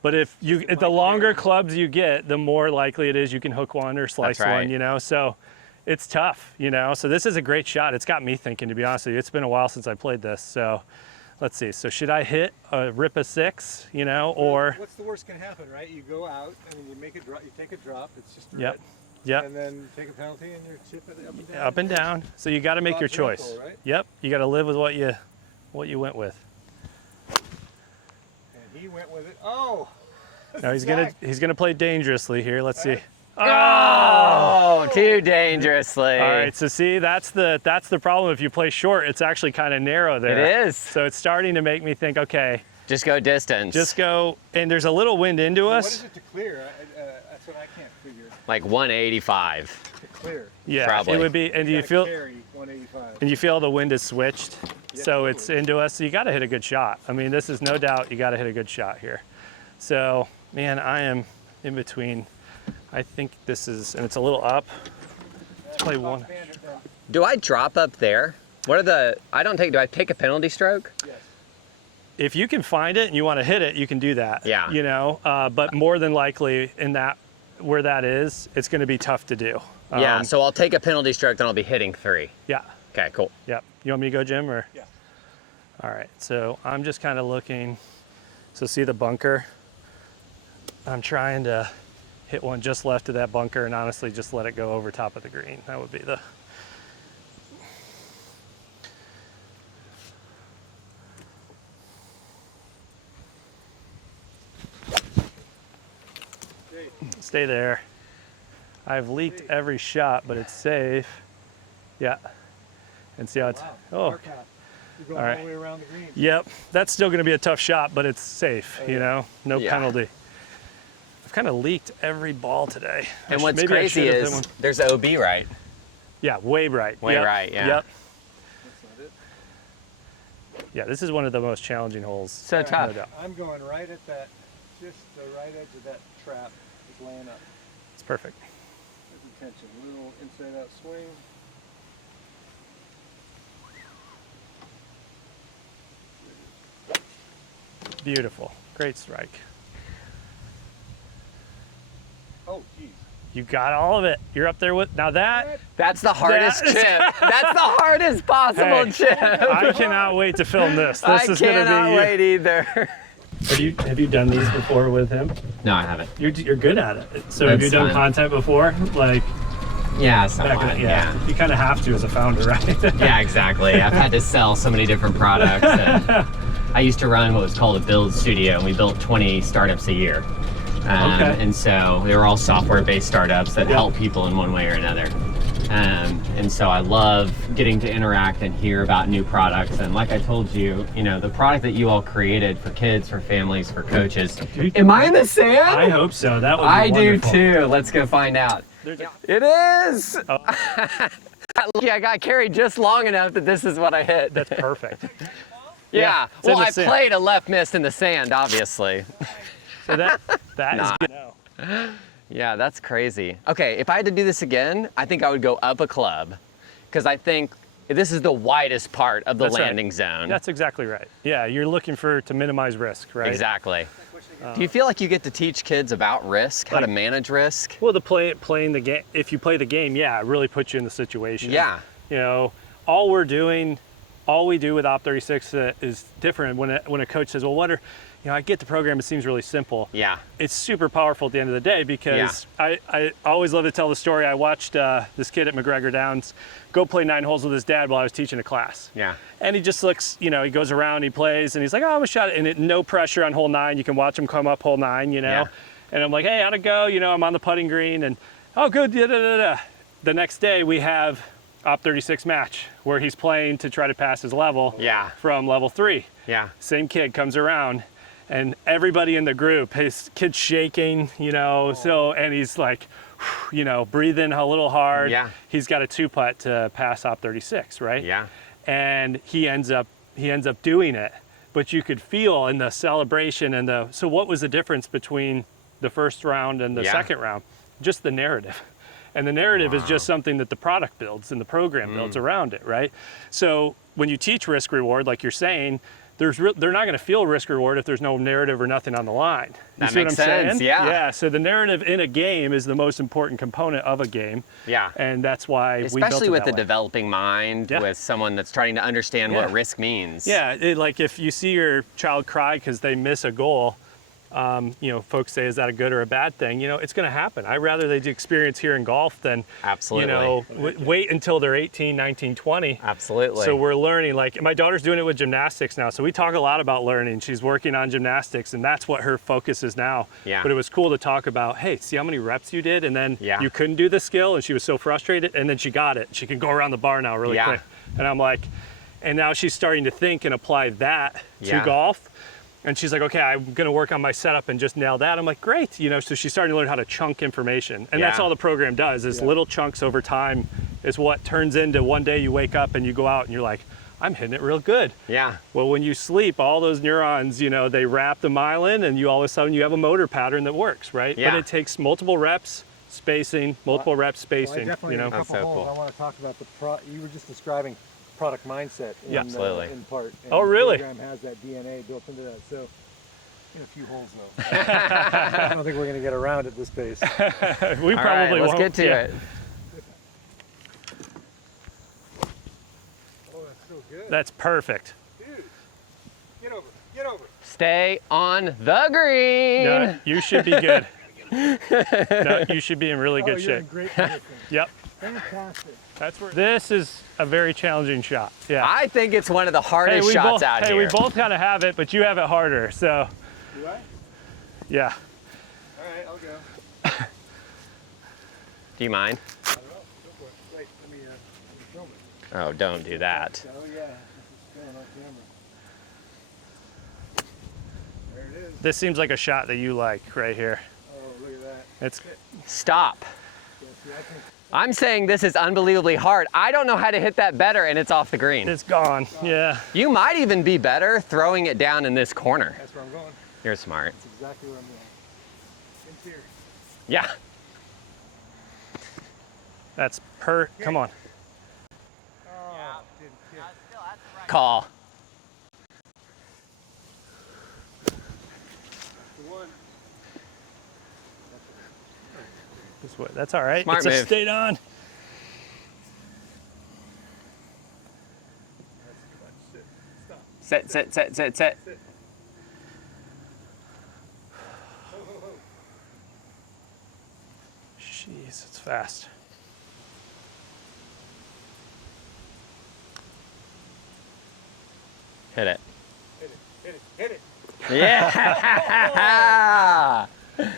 But if the longer clubs you get, the more likely it is you can hook one or slice That's right. one. You know, so it's tough. You know, so this is a great shot. It's got me thinking, to be honest with you. It's been a while since I played this, so. Let's see. So should I rip a 6, you know, or What's the worst can happen, right? You go out and you make a drop. You take a drop. It's just Yep. red. Yep. And then take a penalty and you chip it up and down. Up and down. So you got to make your Bob's your choice. uncle, right? Yep. You got to live with what you went with. And he went with it. Oh, Now he's gonna play dangerously here. Let's see. Oh, too dangerously. All right, so see, that's the problem. If you play short, it's actually kind of narrow there. It is. So it's starting to make me think, okay, Just go distance. just go, and there's a little wind into us. What is it to clear? That's what I can't figure. Like 185. To clear. Yeah, Probably. it would be, and do you Gotta feel, carry 185. and you feel the wind is switched, Yeah, so it's into us. So you got to hit a good shot. I mean, this is no doubt you got to hit a good shot here. So, man, I am in between. I think this is, and it's a little up. Let's play one. Do I drop up there? What are the, do I take a penalty stroke? Yes. If you can find it and you want to hit it, you can do that. Yeah. You know, but more than likely in that, where that is, it's going to be tough to do. Yeah, so I'll take a penalty stroke, then I'll be hitting 3. Yeah. Okay, cool. Yep. You want me to go, Jim, or? Yeah. All right, so I'm just kind of looking. So see the bunker? I'm trying to hit one just left of that bunker and honestly just let it go over top of the green. That would be the... Stay there. I've leaked every shot, but it's safe. Yeah. And see how it's... Oh. You're going All right. all the way around the green. Yep, that's still going to be a tough shot, but it's safe, you know, no Yeah. penalty. I've kind of leaked every ball today. And what's maybe I crazy should have hit is one. there's OB right. Yeah, way right. Way Yep, right, yeah. Yep. That's not it. Yeah, this is one of the most challenging holes. So no tough. doubt. I'm going right at that, just the right edge of that trap is laying up. It's perfect. Good attention, little inside out swing. Beautiful. Great strike. Oh, geez. You got all of it. You're up there with, now that, That's the hardest That- chip. That's the hardest possible Hey, chip. I cannot wait to film this. I This is going to cannot be wait either. Have you done these before with him? No, I haven't. You're good at it. So have you That's done fine. content before? Like, Yeah, back somewhat, in, yeah. You kind of have to as a founder, right? Yeah, exactly. I've had to sell so many different products. And I used to run what was called a build studio, and we built 20 startups a year. Okay. And so they were all software-based startups that Yeah. help people in one way or another. And so I love getting to interact and hear about new products. And like I told you, you know, the product that you all created for kids, for families, for coaches. Am I in the sand? I hope so. That would be I do wonderful. too. Let's go find out. There's a- It is. Oh. Yeah, I got carried just long enough that this is what I hit. That's perfect. Yeah. it's in Well, the I sand. played a left miss in the sand, obviously. So that is Nah. good. to know. Yeah, that's crazy. Okay, if I had to do this again, I think I would go up a club, because I think this is the widest part of the That's right. landing zone. That's exactly right. Yeah, you're looking to minimize risk, right? Exactly. Do you feel like you get to teach kids about risk, how to manage risk? Well, playing the game. If you play the game, yeah, it really puts you in the situation. Yeah. You know, all we do with Op36 is different. When a coach says, "Well, I get the program. It seems really simple." Yeah. It's super powerful at the end of the day because I always love to tell the story. I watched this kid at McGregor Downs go play 9 holes with his dad while I was teaching a class. Yeah. And he just looks, he goes around, he plays, and he's like, "Oh, I'm a shot." And no pressure on hole 9. You can watch him come up hole 9, Yeah. And I'm like, "Hey, how'd it go?" I'm on the putting green, and "Oh, good." The next day we have Op36 match where he's playing to try to pass his level from level 3. Yeah. Same kid comes around. And everybody in the group, his kid's shaking, and he's like, breathing a little hard. Yeah. He's got a 2-putt to pass Op36, right? Yeah. And he ends up doing it. But you could feel in the celebration so what was the difference between the first round and the second round? Just the narrative. And the narrative is just something that the product builds and the program builds around it, right? So when you teach risk reward, like you're saying, they're not going to feel risk reward if there's no narrative or nothing on the line. You That see makes what I'm sense, saying? yeah. Yeah, so the narrative in a game is the most important component of a game. Yeah. And that's why we built it Especially with that the way. developing mind, Yeah. with someone that's trying to understand what Yeah. risk means. Yeah, like if you see your child cry because they miss a goal, you know, folks say, is that a good or a bad thing? You know, it's going to happen. I'd rather they experience here in golf than, Absolutely. you know, wait until they're 18, 19, 20. Absolutely. So we're learning, like my daughter's doing it with gymnastics now. So we talk a lot about learning. She's working on gymnastics and that's what her focus is now. Yeah. But it was cool to talk about, hey, see how many reps you did? And then Yeah. you couldn't do the skill and she was so frustrated and then she got it. She can go around the bar now really Yeah. quick. And I'm like, and now she's starting to think and apply that to Yeah. golf. And she's like, okay, I'm gonna work on my setup and just nail that. I'm like, great, you know, so she's starting to learn how to chunk information. And that's Yeah. all the program does, is little chunks over time is what turns into one day you wake up and you go out and you're like, I'm hitting it real good. Yeah. Well, when you sleep, all those neurons, you know, they wrap the myelin and you all of a sudden you have a motor pattern that works, right? Yeah. But it takes multiple reps, spacing, multiple reps, spacing, you know? a couple so holes, cool. I want to talk about you were just describing product mindset in, Yeah. Absolutely. In part. And Oh, really? The program has that DNA built into that. So in a few holes though. I don't think we're going to get around at this pace. We All probably right, let's won't. get to Yeah. it. Oh, that's so good. That's perfect. Dude, get over, get over. Stay on the green. No, you should be good. No, you should be in really good you're in shape. great position. Yep. Fantastic. That's where this is a very challenging shot. Yeah. I think it's one of the hardest we shots both, out hey, here. we both kind of have it, but you have it harder. So, Do I? yeah. All right, I'll go. Do you mind? I don't know. Go for it. Wait, let me film it. Oh, don't do that. Oh yeah, this is going on camera. There it is. This seems like a shot that you like right here. Oh, look at that. It's Stop. Yeah, see, I can, I'm saying this is unbelievably hard. I don't know how to hit that better and it's off the green. it's gone. Yeah. You might even be better throwing it down in this corner. that's where I'm going. You're smart. That's exactly where I'm going. Interior. Yeah. That's come on. Oh, didn't hit. Call. The one. This way. That's all right. Smart it's a move. stayed on. Sit, sit, sit, sit, sit. Jeez, it's fast. Hit it. Hit it, hit it, hit it. Yeah!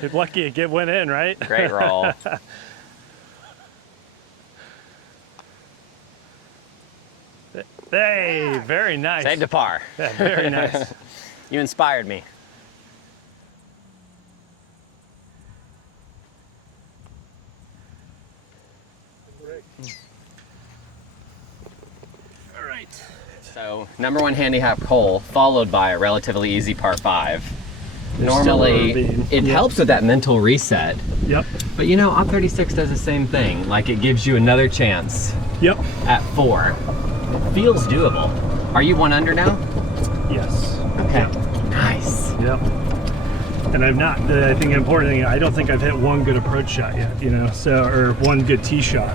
You're lucky it went in, right? Great roll. Hey, very nice. Saved a par. Yeah, very nice. You inspired me. All right. So, number one handicap hole, followed by a relatively easy par 5. There's still a Normally, ravine. it Yep. helps with that mental reset. Yep. But you know, Op 36 does the same thing. Like, it gives you another chance Yep. at 4. Feels doable. Are you 1 under now? Yes. Okay. Yep. Nice. Yep. And I've not, I think the important thing, I don't think I've hit one good approach shot yet, you know, so, or one good tee shot.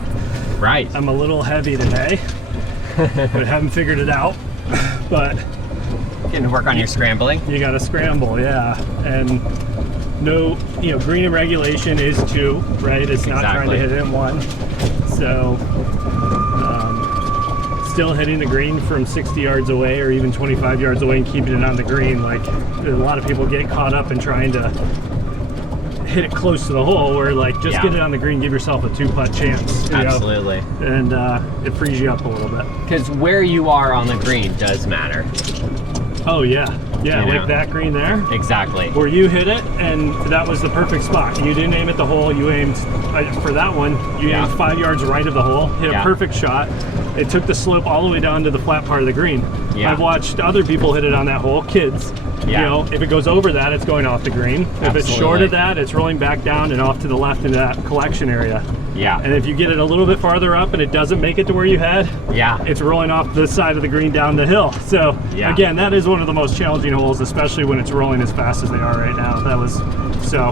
Right. I'm a little heavy today, but I haven't figured it out, but Getting to work on your scrambling. you gotta scramble, yeah. And no, you know, green in regulation is 2, right? It's not trying to Exactly. hit it in 1. So, still hitting the green from 60 yards away or even 25 yards away and keeping it on the green. Like, a lot of people get caught up in trying to hit it close to the hole, where like, just Yeah. get it on the green, give yourself a 2-putt chance. You know? Absolutely. And it frees you up a little bit. Because where you are on the green does matter. Oh yeah, yeah, You like know. that green there, Exactly. where you hit it, and that was the perfect spot. You didn't aim at the hole, you aimed, for that one, you Yeah. aimed 5 yards right of the hole, hit Yeah. a perfect shot. It took the slope all the way down to the flat part of the green. Yeah. I've watched other people hit it on that hole, kids. Yeah. You know, if it goes over that, it's going off the green. If it's short Absolutely. of that, it's rolling back down and off to the left into that collection area. Yeah. And if you get it a little bit farther up and it doesn't make it to where you had, Yeah. it's rolling off the side of the green down the hill. So Yeah. again, that is one of the most challenging holes, especially when it's rolling as fast as they are right now. So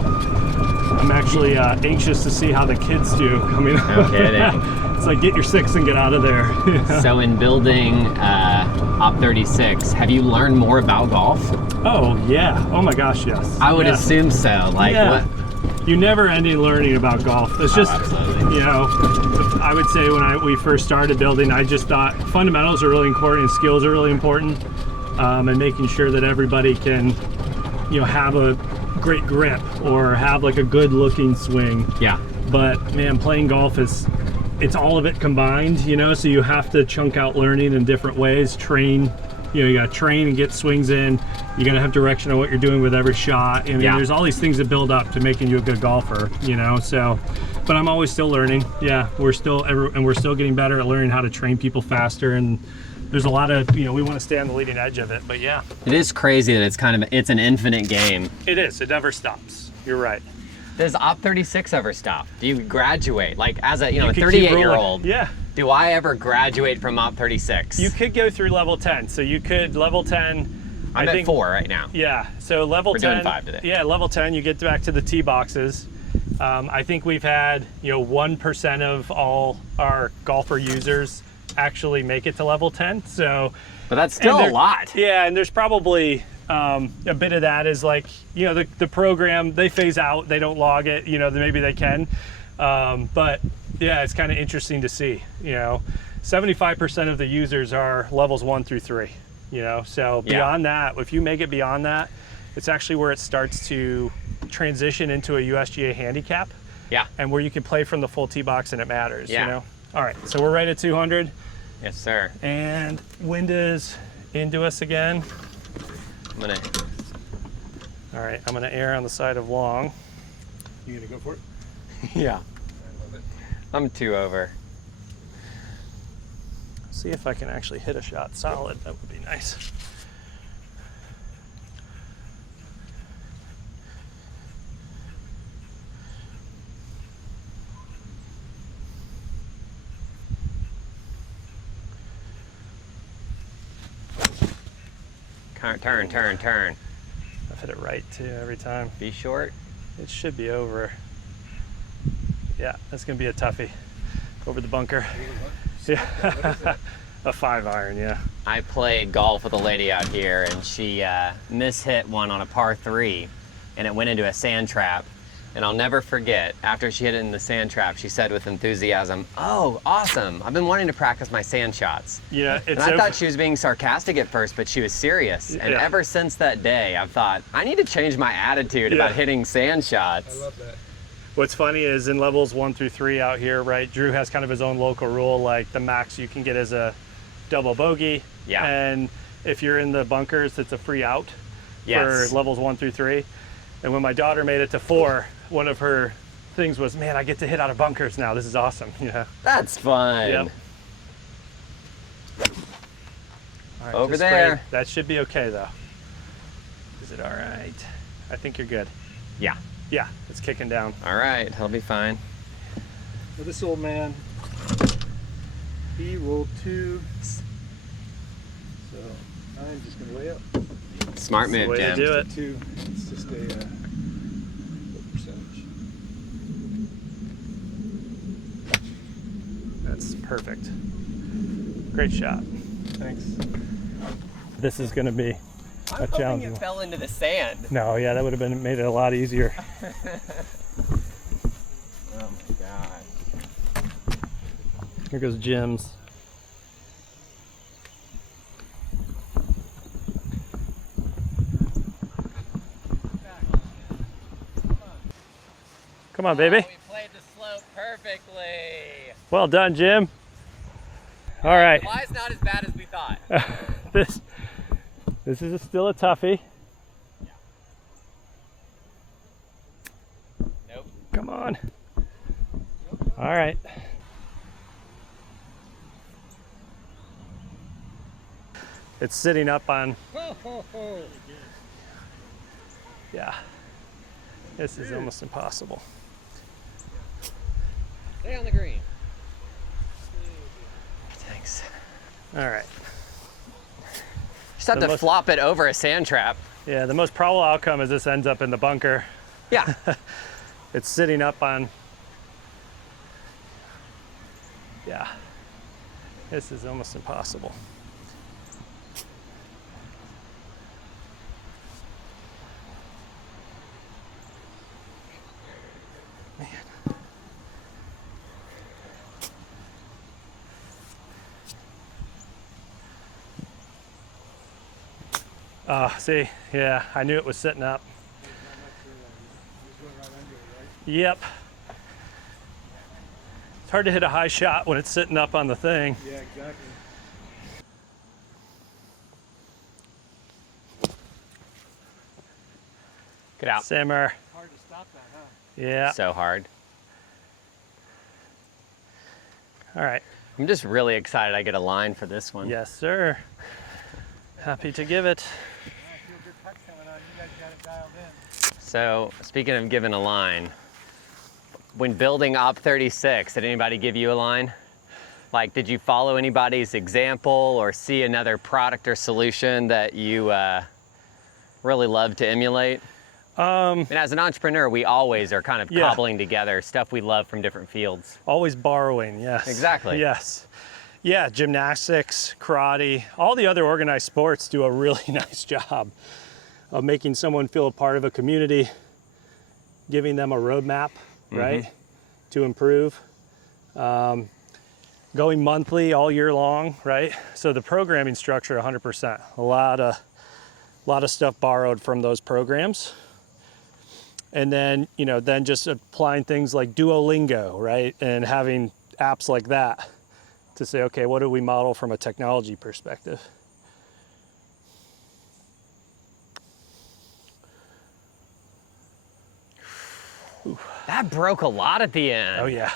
I'm actually anxious to see how the kids do coming up. No kidding. It's like get your 6 and get out of there. So in building Op 36, have you learned more about golf? Oh yeah. Oh my gosh, yes. I would Yeah. assume so. Like Yeah. what? You never ending learning about golf. It's just, absolutely. you know, I would say when we first started building, I just thought fundamentals are really important and skills are really important, and making sure that everybody can, you know, have a great grip or have like a good looking swing. Yeah. But man, playing golf it's all of it combined, you know, so you have to chunk out learning in different ways, train, you know, you gotta train and get swings in, you gotta have direction on what you're doing with every shot. I mean, there's all these things that build up to making you a good golfer, you know, so, but I'm always still learning. Yeah, we're still getting better at learning how to train people faster, and there's a lot of, you know, we want to stay on the leading edge of it, but yeah. It is crazy that it's an infinite game. It is, it never stops. You're right. Does Op 36 ever stop? Do you graduate? Like as a, you know, a could keep 38-year-old, rolling. Yeah. do I ever graduate from Op 36? You could go through level 10. So you could level 10. I'm at 4 right now. Yeah. So level 10. We're doing 5 today. Yeah, level 10, you get back to the tee boxes. I think we've had, you know, 1% of all our golfer users actually make it to level 10. So, but that's still a lot. Yeah, and there's probably a bit of that is like, you know, the program, they phase out, they don't log it, you know, maybe they can. But yeah, it's kind of interesting to see, you know, 75% of the users are levels 1 through 3, you know, so beyond that, if you make it beyond that, it's actually where it starts to transition into a USGA handicap. Yeah. And where you can play from the full tee box and it matters, you know? All right, so we're right at 200. Yes, sir. And wind is into us again. All right, I'm gonna err on the side of long. You gonna go for it? Yeah. I love it. I'm 2 over. See if I can actually hit a shot solid. That would be nice. Turn. I've hit it right too every time. Be short. It should be over. Yeah, that's gonna be a toughie. Over the bunker. Yeah, a 5-iron, yeah. I played golf with a lady out here, and she mishit one on a par 3, and it went into a sand trap. And I'll never forget, after she hit it in the sand trap, she said with enthusiasm, "Oh, awesome! I've been wanting to practice my sand shots." Yeah, and I thought she was being sarcastic at first, but she was serious. And ever since that day, I've thought, I need to change my attitude about hitting sand shots. I love that. What's funny is in levels 1 through 3 out here, right, Drew has kind of his own local rule, like the max you can get is a double bogey. Yeah. And if you're in the bunkers, it's a free out for levels 1 through 3. And when my daughter made it to 4, one of her things was, man, I get to hit out of bunkers now. This is awesome. Yeah. That's fun. Yep. All right, over just there. spray. That should be okay though. Is it all right? I think you're good. Yeah. Yeah, it's kicking down. All right, he'll be fine. Well, this old man, he rolled 2. So I'm just gonna lay up. Smart That's the move, way to Jim. do it. 2. It's just a low percentage. That's perfect. Great shot. Thanks. This is going to be I'm a hoping challenge. it fell into the sand. No, yeah, that would have made it a lot easier. Oh my God. Here goes Jim's. Come on, baby. We played the slope perfectly. Well done, Jim. All right. Why's not as bad as we thought? This is still a toughie. Nope. Come on. All right. It's sitting up on. Yeah. This is almost impossible. Stay on the green. Thanks. All right. Just have to flop it over a sand trap. Yeah, the most probable outcome is this ends up in the bunker. Yeah. It's sitting up on. Yeah. This is almost impossible. See, yeah, I knew it was sitting up. Yep. It's hard to hit a high shot when it's sitting up on the thing. Yeah, exactly. Get out. Simmer. Hard to stop that, huh? Yeah. So hard. All right. I'm just really excited I get a line for this one. Yes, sir. Happy to give it. I feel good pucks coming on. You guys got it dialed in. So, speaking of giving a line, when building Op36, did anybody give you a line? Like, did you follow anybody's example or see another product or solution that you really love to emulate? And as an entrepreneur, we always are kind of cobbling together stuff we love from different fields. Always borrowing, yes. Exactly. Yes. Yeah, gymnastics, karate, all the other organized sports do a really nice job of making someone feel a part of a community, giving them a roadmap, right, to improve. Going monthly all year long, right? So the programming structure, 100%. A lot of stuff borrowed from those programs. And then, you know, then just applying things like Duolingo, right? And having apps like that to say, okay, what do we model from a technology perspective? That broke a lot at the end. Oh yeah.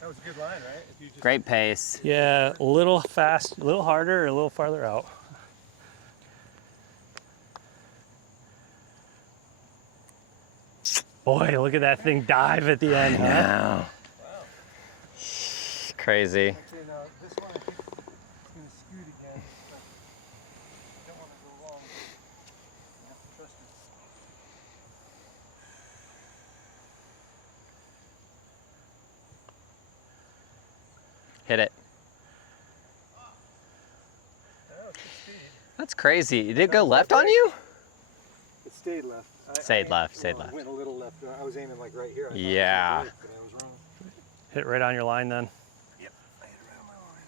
That was a good line, right? If you just Great pace. Yeah, a little fast, a little harder, a little farther out. Boy, look at that thing dive at the end, huh? Wow. Crazy. Actually, no, this one I think it's going to scoot again. But don't want to go long. You have to trust me. Hit it. Oh, it's good speed. That's crazy. Did it go left on you? It stayed left. Stayed left, stayed left. It went a little left. I was aiming like right here. I thought it was Yeah. right, but I was wrong. Hit right on your line then. Yep. I hit it right on my line.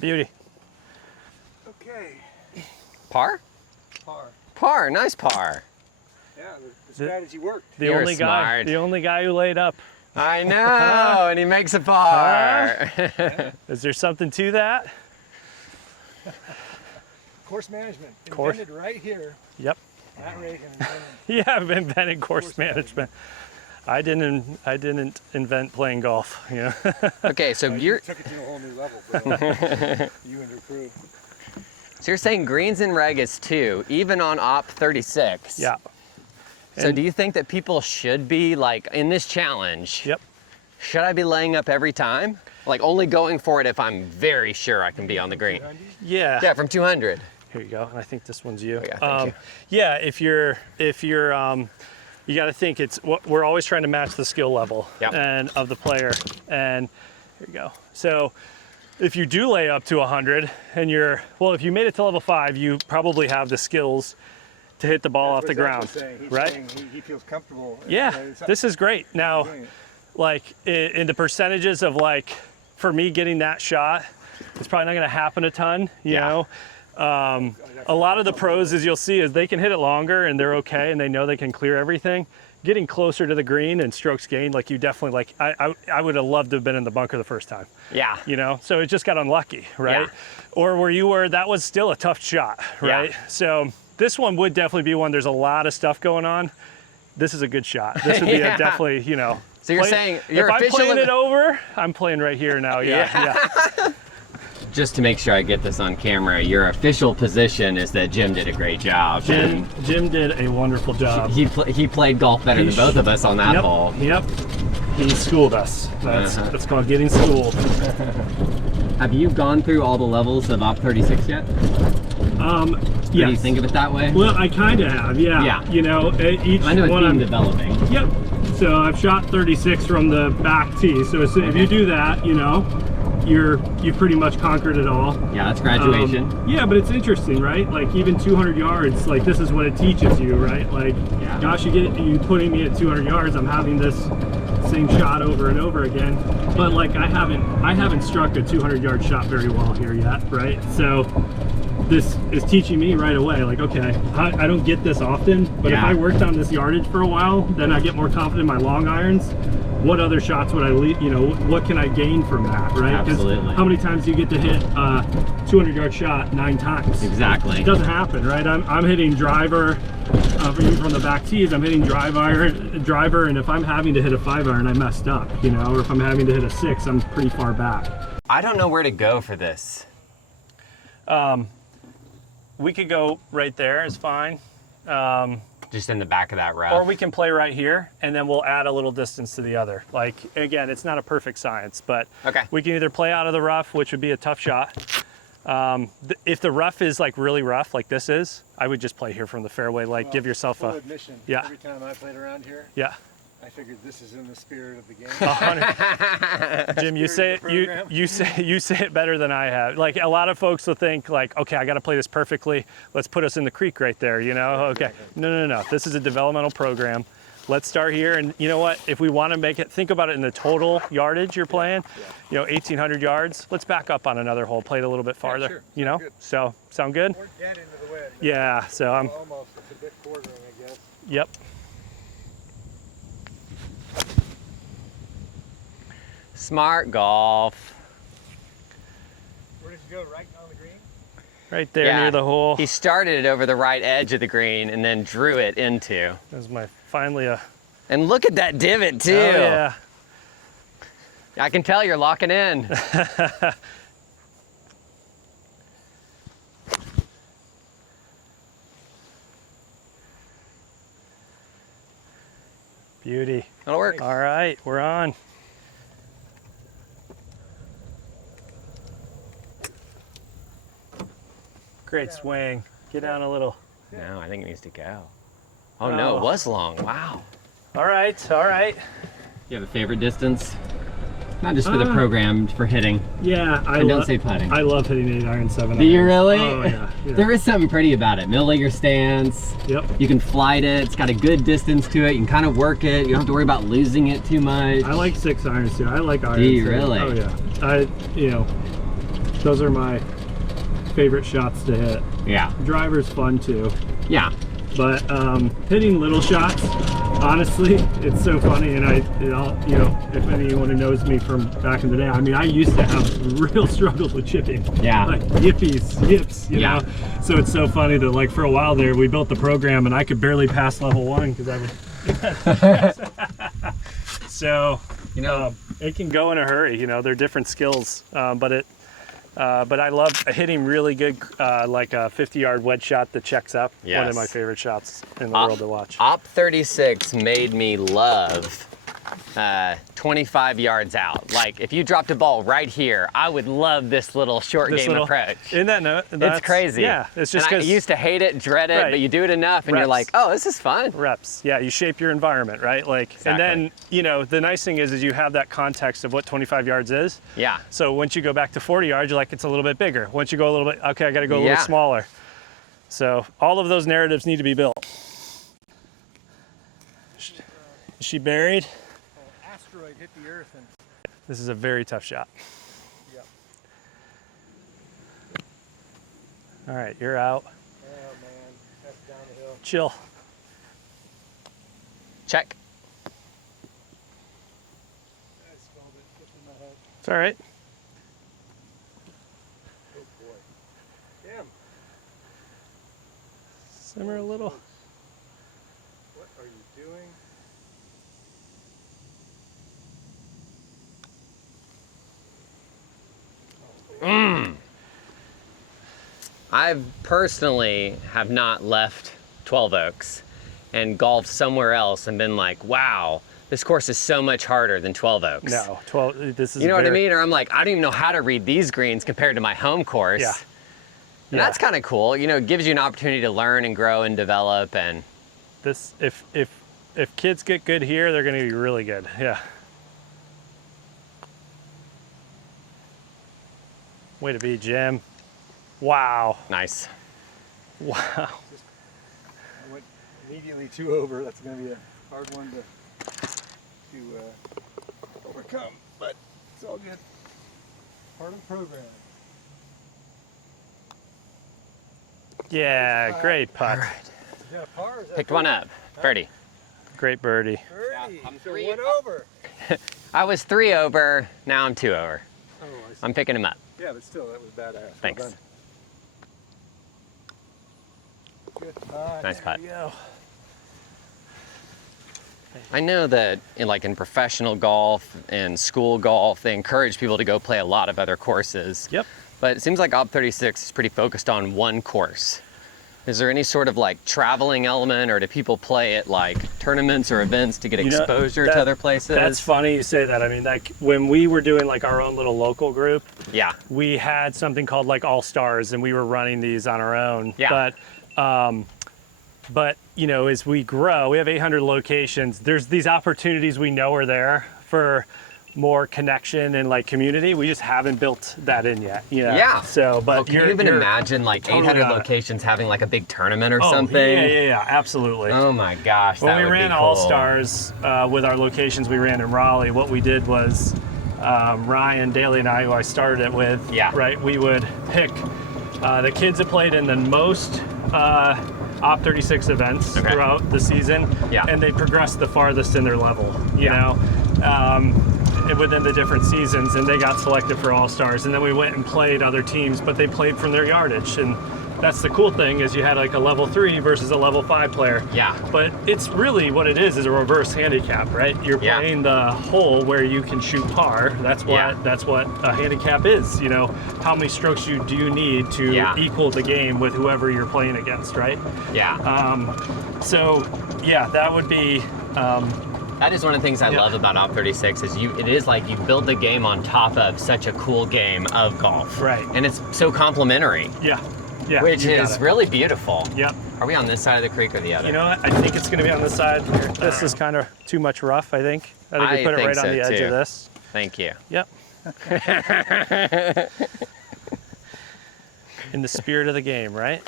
Beauty. Okay. Par? Par. Par, nice par. Yeah, the strategy worked. The You're only smart. guy who laid up. I know, and he makes a par. Is there something to that? Course management. Course. Invented right here. Yep. Matt Reagan invented. Yeah, I've invented course management. I didn't invent playing golf. You know. Okay, so You took it to a whole new level, bro. You and your crew. So you're saying greens and reg is 2, even on Op36. Yeah. So And- do you think that people should be like in this challenge? Yep. Should I be laying up every time? Like only going for it if I'm very sure I can be on the green? Yeah. Yeah, from 200. Here you go. And I think this one's you. yeah, thank you. Yeah, if you're you got to think we're always trying to match the skill level and of the player. And here you go. So if you do lay up to 100 and if you made it to level 5, you probably have the skills to hit the ball off the ground, right? He feels comfortable. Yeah, this is great. Now, like in the percentages of like, for me getting that shot, it's probably not going to happen a ton, you know. A lot of the pros, as you'll see, is they can hit it longer and they're okay and they know they can clear everything. Getting closer to the green and strokes gained, like you definitely like. I would have loved to have been in the bunker the first time. Yeah. You know, so it just got unlucky, right? Yeah. Or where you were, that was still a tough shot, right? Yeah. So this one would definitely be one. There's a lot of stuff going on. This is a good shot. This would be a definitely, you know. So you're saying you're if official I'm playing it over, I'm playing right here now. Yeah. Just to make sure I get this on camera, your official position is that Jim did a great job. Jim did a wonderful job. He played golf better than both of us on that hole. Yep. He schooled us. That's called getting schooled. Have you gone through all the levels of Op36 yet? Or do you think of it that way? Well, I kind of have, yeah. Yeah. You know, each I know it's one been I'm developing. Yep. So I've shot 36 from the back tee. So if you do that, you know, you've pretty much conquered it all. Yeah, that's graduation. Yeah, but it's interesting, right? Like even 200 yards, like this is what it teaches you, right? Like, Yeah. gosh, you putting me at 200 yards, I'm having this same shot over and over again. But like I haven't struck a 200-yard shot very well here yet, right? So this is teaching me right away, like, okay, I don't get this often, but if Yeah. I worked on this yardage for a while, then I get more confident in my long irons. What other shots would I leave, you know, what can I gain from that, right? 'Cause Absolutely. how many times do you get to hit a 200-yard shot 9 times? Exactly. It doesn't happen, right? I'm hitting driver, even from the back tees, I'm hitting driver, and if I'm having to hit a 5-iron, I messed up, you know, or if I'm having to hit a 6, I'm pretty far back. I don't know where to go for this. We could go right there, it's fine. Just in the back of that rough. Or we can play right here, and then we'll add a little distance to the other. Like, again, it's not a perfect science, but Okay. we can either play out of the rough, which would be a tough shot. If the rough is like really rough, like this is, I would just play here from the fairway, like give yourself Full a, admission, yeah. every time I played around here, yeah. I figured this is in the spirit of the game. 100. Jim, you say it, you say it better than I have. Like a lot of folks will think like, okay, I got to play this perfectly. Let's put us in the creek right there, you know? Okay. No. This is a developmental program. Let's start here, and you know what? If we want to make it, think about it in the total yardage you're playing. You know, 1,800 yards. Let's back up on another hole, play it a little bit farther. sure. You know, Good. so sound good? We're dead into the wedge. Yeah. So I'm. Almost, it's a bit quartering, I guess. Yep. Smart golf. Where did you go, right on the green? Right there Yeah. near the hole. He started it over the right edge of the green and then drew it into. That's my finally a. And look at that divot too. Oh yeah. I can tell you're locking in. Beauty. That'll work. All right, we're on. Great swing. Get down a little. No, I think it needs to go. Oh no, it was long. Wow. All right, all right. You have a favorite distance? Not just for the program, for hitting. Yeah, And don't say putting. I love hitting 8-iron, 7-iron. Do you really? Oh yeah. There is something pretty about it. Middle legger stance. Yep. You can flight it. It's got a good distance to it. You can kind of work it. You don't have to worry about losing it too much. I like 6-irons too. I like irons. Do you too. really? Oh yeah. You know, those are my favorite shots to hit. Yeah. Driver's fun too, Yeah. but hitting little shots, honestly, it's so funny. And you know, if anyone who knows me from back in the day, I mean, I used to have real struggles with chipping. Yeah. Like yips, you know. So it's so funny that like for a while there, we built the program and I could barely pass level 1 because I would. So You know, it can go in a hurry. You know, they're different skills, but I love hitting really good, like a 50-yard wedge shot that checks up. One Yes. of my favorite shots in the world to watch. Op 36 made me love 25 yards out. Like if you dropped a ball right here, I would love this little short This game little- approach. Isn't that It's crazy. Yeah, it's just and I because used to hate it, dread it, Right. but you do it enough and you're Reps. like, oh, this is fun. reps. Yeah, you shape your environment, right? Like, Exactly. and then you know the nice thing is you have that context of what 25 yards is. Yeah. So once you go back to 40 yards, you're like, it's a little bit bigger. Once you go a little bit, okay, I got to go a Yeah. little smaller. So all of those narratives need to be built. Is she buried? Asteroid hit the earth and This is a very tough shot. Yep. All right, you're out. oh man, that's down the hill. Chill. Check. I spelled it just in my head. It's all right. Oh boy. Damn. Simmer a little. What are you doing? I personally have not left 12 Oaks and golfed somewhere else and been like, wow, this course is so much harder than 12 Oaks. No, 12. This is. You know what I very- mean? Or I'm like, I don't even know how to read these greens compared to my home course. Yeah. And that's kind of cool. You know, it gives you an opportunity to learn and grow and develop. And this, if kids get good here, they're going to be really good. Yeah. Way to be, Jim. Wow. nice. Wow. I went immediately 2 over. That's going to be a hard one to overcome, but it's all good. Part of the program. Yeah, great putt. Yeah, par, is that Picked one up. Birdie. Great birdie. birdie? I'm So 3 1 over. I was 3 over. Now I'm 2 over. Oh, I see. I'm picking him up. Yeah, but still, that was badass. Thanks. Well done. Good putt. Nice putt. There we go. I know that in professional golf and school golf, they encourage people to go play a lot of other courses. Yep. But it seems like Op 36 is pretty focused on one course. Is there any sort of traveling element, or do people play at tournaments or events to get exposure to other places? That's funny you say that. I mean, when we were doing our own little local group, Yeah. we had something called All Stars, and we were running these on our own. Yeah. But you know, as we grow, we have 800 locations. There's these opportunities we know are there for more connection and community. We just haven't built that in yet. You know? Yeah. So, but Can you even imagine totally 800 got it. locations having a big tournament or Oh, something? Yeah, absolutely. Oh my gosh, When that we would ran be cool. All Stars with our locations we ran in Raleigh, what we did was Ryan Daly and I, who I started it with, Yeah. right? We would pick the kids that played in the most Op 36 events Okay. throughout the season, Yeah. and they progressed the farthest in their level, you know, within the different seasons, and they got selected for All Stars. And then we went and played other teams, but they played from their yardage. And that's the cool thing, is you had a level 3 versus a level 5 player. Yeah. But it's really what it is a reverse handicap, right? You're Yeah. playing the hole where you can shoot par. That's what Yeah. that's what a handicap is. You know, how many strokes do you need to Yeah. equal the game with whoever you're playing against, right? Yeah. So yeah, that would be. That is one of the things I Yeah. love about Op 36 is it is you build the game on top of such a cool game of golf. Right. And it's so complementary, Yeah. Yeah. which you got is it. really beautiful. Yep. Are we on this side of the creek or the other? You know what? I think it's going to be on this side. This is kind of too much rough, I think. I think we I put it think right on so, the edge too. of this. Thank you. Yep. In the spirit of the game, right?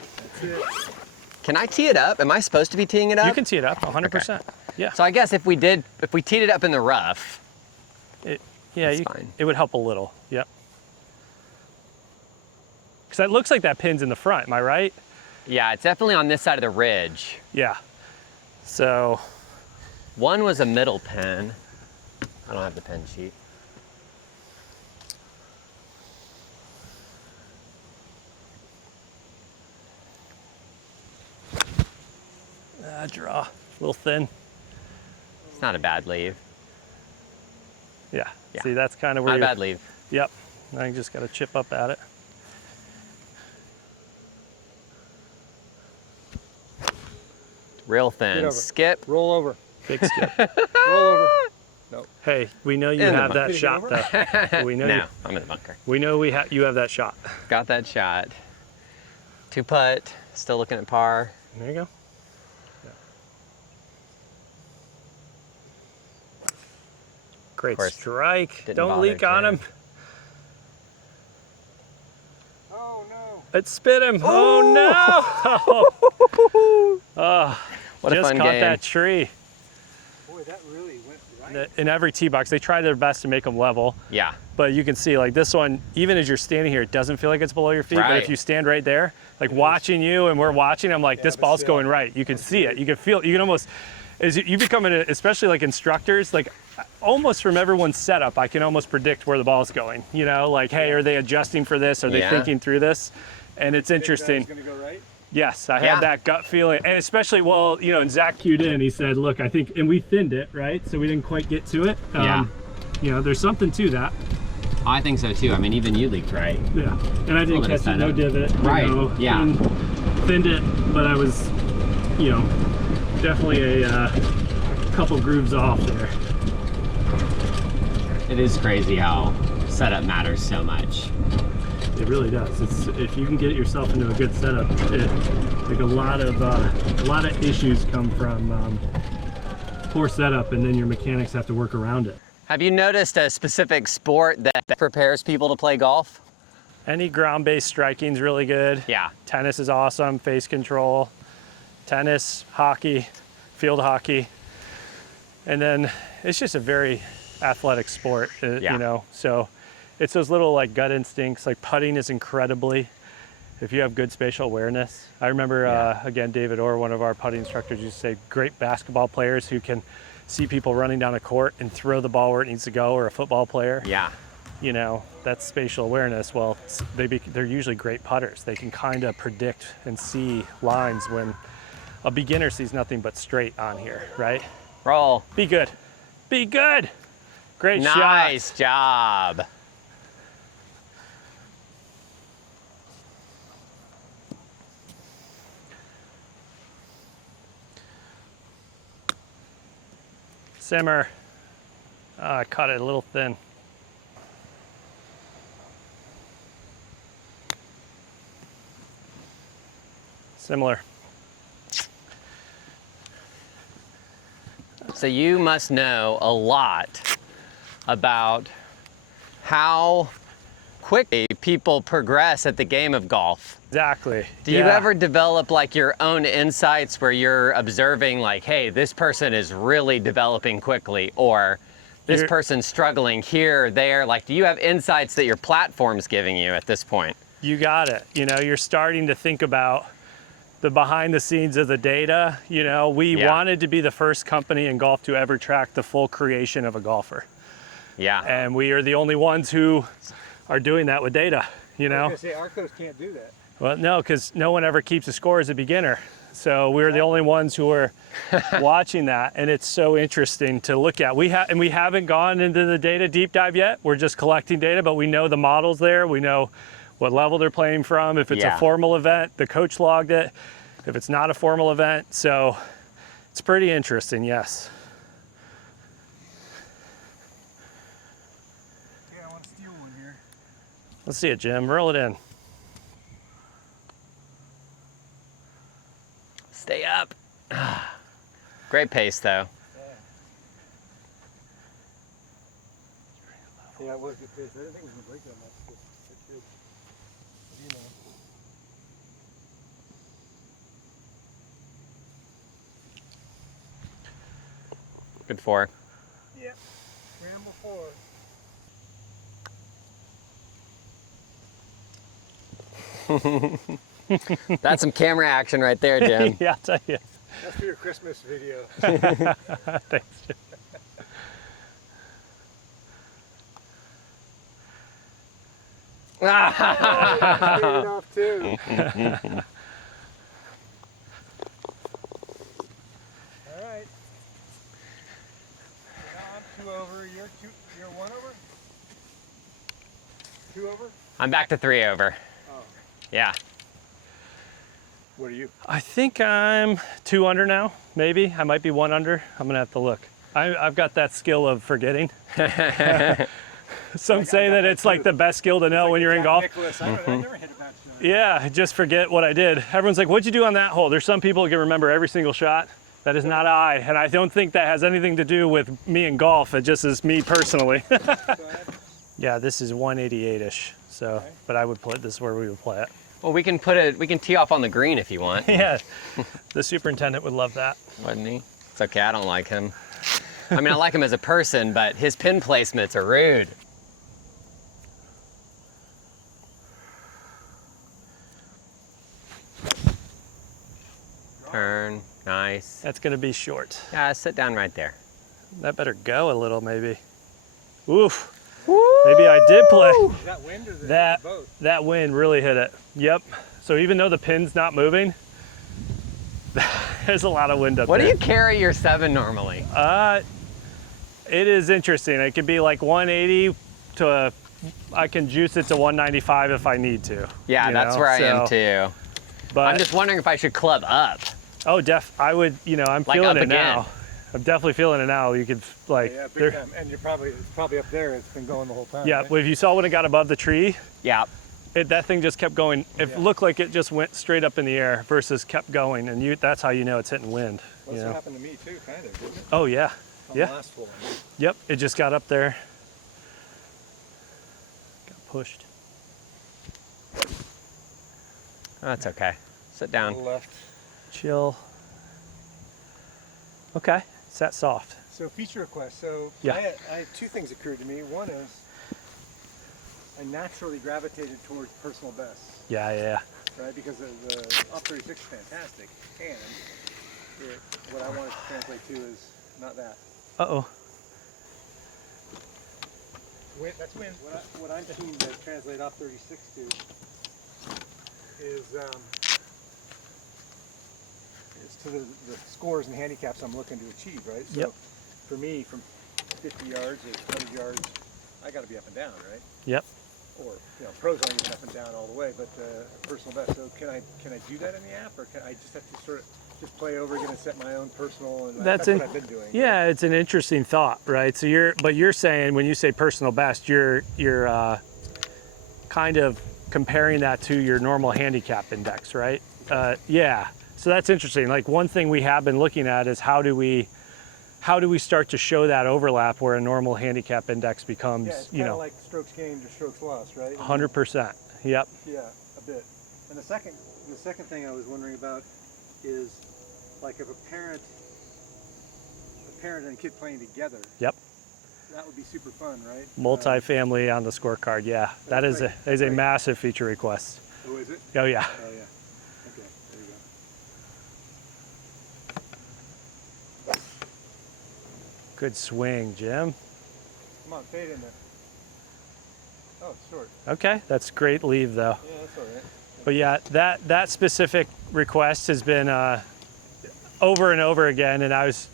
Can I tee it up? Am I supposed to be teeing it up? You can tee it up 100%. Yeah. So I guess if we teed it up in the rough, Yeah, That's fine. it would help a little. Yep. Because it looks like that pin's in the front. Am I right? yeah, it's definitely on this side of the ridge. Yeah. So One was a middle pin. I don't have the pin sheet. draw a little thin. It's not a bad leave. Yeah. Yeah. See, that's kind of where Not a you're. bad leave. Yep. Now you just got to chip up at it. Real Get thin. over. Skip. Roll over. Big skip. Roll over. Hey, we know you In the have that bunker. shot though. We know. No, You, I'm in the bunker. we know you have that shot. Got that shot. 2 putt. Still looking at par. There you go. Great course, strike. didn't Don't bother leak on to- him. Oh, no. It spit him. Oh no! Oh, What a just fun caught game. that tree. Boy, that really went right. In every tee box, they try their best to make them level, Yeah. but you can see this one, even as you're standing here, it doesn't feel like it's below your feet. But Right. if you stand right there, watching you and we're watching, I'm like, this but ball's still, going right. You can see it. You can feel. You can almost, as you become especially instructors, almost from everyone's setup, I can almost predict where the ball's going. You know, hey, are they adjusting for this? Are they Yeah. thinking through this? And it's interesting. It's going to go right. Yes, I Yeah. had that gut feeling, and especially, and Zach cued in. He said, "Look, I think," and we thinned it, right? So we didn't quite get to it. Yeah. There's something to that. I think so too. I mean, even you leaked right. Yeah, and I didn't Little bit of catch it, no setup. divot. Right, yeah. and thinned it, but I was, definitely a couple grooves off there. It is crazy how setup matters so much. It really does. It's, if you can get yourself into a good setup, like a lot of issues come from poor setup, and then your mechanics have to work around it. Have you noticed a specific sport that prepares people to play golf? Any ground-based striking is really good. Yeah. Tennis is awesome, face control. Tennis, hockey, field hockey. And then it's just a very athletic sport, you know? So it's those little like gut instincts, like putting is incredibly, if you have good spatial awareness. I remember, again, David Orr, one of our putting instructors, used to say great basketball players who can see people running down a court and throw the ball where it needs to go, or a football player. Yeah. You know, that's spatial awareness. Well, they're usually great putters. They can kind of predict and see lines when a beginner sees nothing but straight on here, right? Roll. Be good. Be good. Great shot. Nice job. Simmer. I caught it a little thin. Similar. So you must know a lot about how quickly people progress at the game of golf. Exactly. Do you ever develop like your own insights where you're observing like, hey, this person is really developing quickly, or this person's struggling here or there? Like, do you have insights that your platform's giving you at this point? You got it. You know, you're starting to think about the behind the scenes of the data. You know, we wanted to be the first company in golf to ever track the full creation of a golfer. Yeah. And we are the only ones who are doing that with data, you know? I was gonna say, Arcos can't do that. Well, no, because no one ever keeps a score as a beginner. So we're the only ones who are watching that, and it's so interesting to look at. We haven't gone into the data deep dive yet. We're just collecting data, but we know the models there. We know what level they're playing from. If it's a formal event, the coach logged it. If it's not a formal event, so it's pretty interesting, yes. Yeah, I want to steal one here. Let's see it, Jim. Roll it in. Stay up. Great pace though. Yeah, it was good pace. I didn't think it was going to break that much. It's good. You know. Good four. Yeah. Ramble 4. That's some camera action right there, Jim. Yeah, I'll tell you. That's for your Christmas video. Thanks, Jim. Off too. All right. I'm 2 over. You're 1 over? 2 over? I'm back to 3 over. Oh. Yeah. What are you? I think I'm 2 under now, maybe. I might be 1 under. I'm gonna have to look. I've got that skill of forgetting. Some say that it's like the best skill to know when you're in golf. Nicholas, I never hit a bad shot. Yeah, just forget what I did. Everyone's like, what'd you do on that hole? There's some people who can remember every single shot. That is not I, and I don't think that has anything to do with me in golf. It just is me personally. Yeah, this is 188-ish, so, okay. But I would play, this is where we would play it. Well, we can tee off on the green if you want. Yeah, the superintendent would love that. Wouldn't he? It's okay, I don't like him. I mean, I like him as a person, but his pin placements are rude. Turn, nice. That's gonna be short. Yeah, sit down right there. That better go a little, maybe. Oof. Woo! Maybe I did play. Is that wind or the boat? That wind really hit it. Yep. So even though the pin's not moving, there's a lot of wind up there. What do you carry your 7 normally? It is interesting. It can be like 180 to, I can juice it to 195 if I need to. Yeah, that's where I am too. But I'm just wondering if I should club up. Oh, I would, you know, I'm like feeling it again. now. I'm definitely feeling it now. You could like, yeah, big time. And it's probably up there. It's been going the whole time. Yeah, right? well, if you saw when it got above the tree, yeah, that thing just kept going. It looked like it just went straight up in the air versus kept going, and that's how you know it's hitting wind. Well, you that's know? what happened to me too, kind of, didn't it? Oh yeah, On yeah. the last one. Yep, it just got up there. Got pushed. Oh, that's okay. Sit down. Left. Chill. Okay, sat soft. So feature request. So Yeah. I had two things occurred to me. One is I naturally gravitated towards personal bests, Yeah. right? Because the Op 36 is fantastic, and what I wanted to translate to is not that. Uh-oh. That's when what I'm keen to translate Op 36 to is to the scores and handicaps I'm looking to achieve, right? So Yep. for me, from 50 yards or 100 yards, I got to be up and down, right? Yep. Or pros aren't even up and down all the way, but personal best. So can I do that in the app, or can I just have to sort of just play over again and set my own personal? And that's what I've been doing. Yeah, it's an interesting thought, right? So you're saying when you say personal best, you're kind of comparing that to your normal handicap index, right? Yeah. So that's interesting. Like one thing we have been looking at is how do we start to show that overlap where a normal handicap index becomes, Yeah, it's kind of like strokes gained or strokes lost, right? 100%. Yep. Yeah, a bit. And the second thing I was wondering about is like if a parent and a kid playing together. Yep. That would be super fun, right? Multifamily on the scorecard. Yeah, that is a massive feature request. Oh, is it? Oh yeah. Oh yeah. Okay, there you go. Good swing, Jim. Come on, fade in there. Oh, it's short. Okay, that's great leave though. Yeah, that's all right. But yeah, that specific request has been over and over again, and I was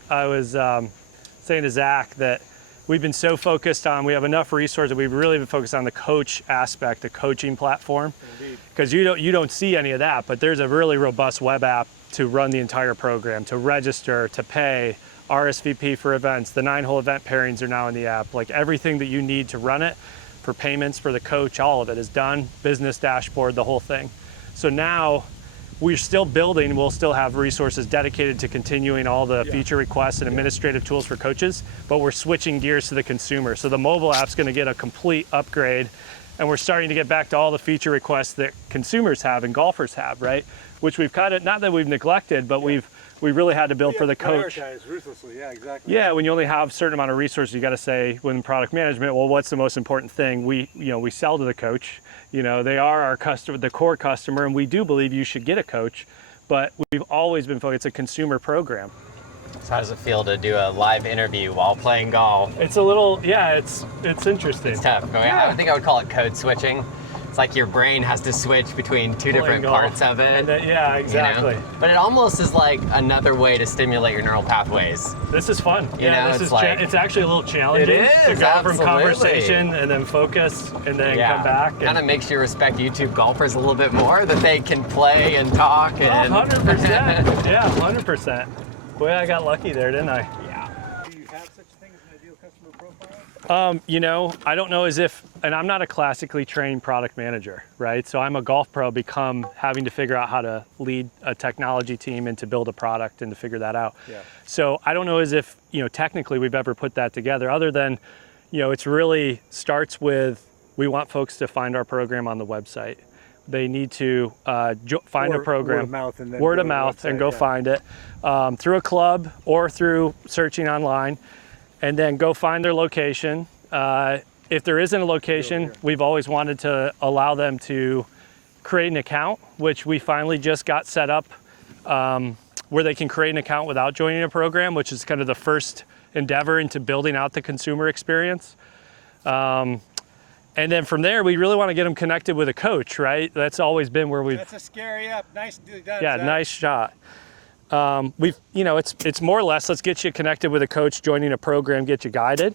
saying to Zach that we've been so focused on, we have enough resources, we've really been focused on the coach aspect, the coaching platform. Indeed. Because you don't see any of that, but there's a really robust web app to run the entire program, to register, to pay, RSVP for events. The 9-hole event pairings are now in the app. Like everything that you need to run it, for payments for the coach, all of it is done. Business dashboard, the whole thing. So now we're still building, we'll still have resources dedicated to continuing all the feature requests and administrative tools for coaches, but we're switching gears to the consumer. So the mobile app's gonna get a complete upgrade, and we're starting to get back to all the feature requests that consumers have and golfers have, right? Which we've kind of, not that we've neglected, but we really had to build for the coach. Prioritize ruthlessly, yeah, exactly. Yeah, when you only have a certain amount of resources, you got to say, when product management, well, what's the most important thing? We sell to the coach. They are our customer, the core customer, and we do believe you should get a coach, but we've always been focused, it's a consumer program. So how does it feel to do a live interview while playing golf? It's a little, yeah, it's interesting. It's tough. I think I would call it code switching. It's like your brain has to switch between two different parts of it. And then, yeah, exactly. But it almost is like another way to stimulate your neural pathways. This is fun. It's actually a little challenging. It is, to go absolutely. from conversation and then focus and then come back. Kind of makes you respect YouTube golfers a little bit more, that they can play and talk. And 100%. Yeah, 100%. Boy, I got lucky there, didn't I? Do you have such a thing as an ideal customer profile? I don't know and I'm not a classically trained product manager, right? So I'm a golf pro, having to figure out how to lead a technology team and to build a product and to figure that out. Yeah. So I don't know technically we've ever put that together, other than, it's really starts with, we want folks to find our program on the website. They need to find a program, word of mouth, and go find it through a club or through searching online, and then go find their location. If there isn't a location, we've always wanted to allow them to create an account, which we finally just got set up, where they can create an account without joining a program, which is kind of the first endeavor into building out the consumer experience. And then from there, we really want to get them connected with a coach, right? That's always been where we've... That's a scary up. Nicely done, Yeah, Zach. nice shot. It's more or less, let's get you connected with a coach, joining a program, get you guided.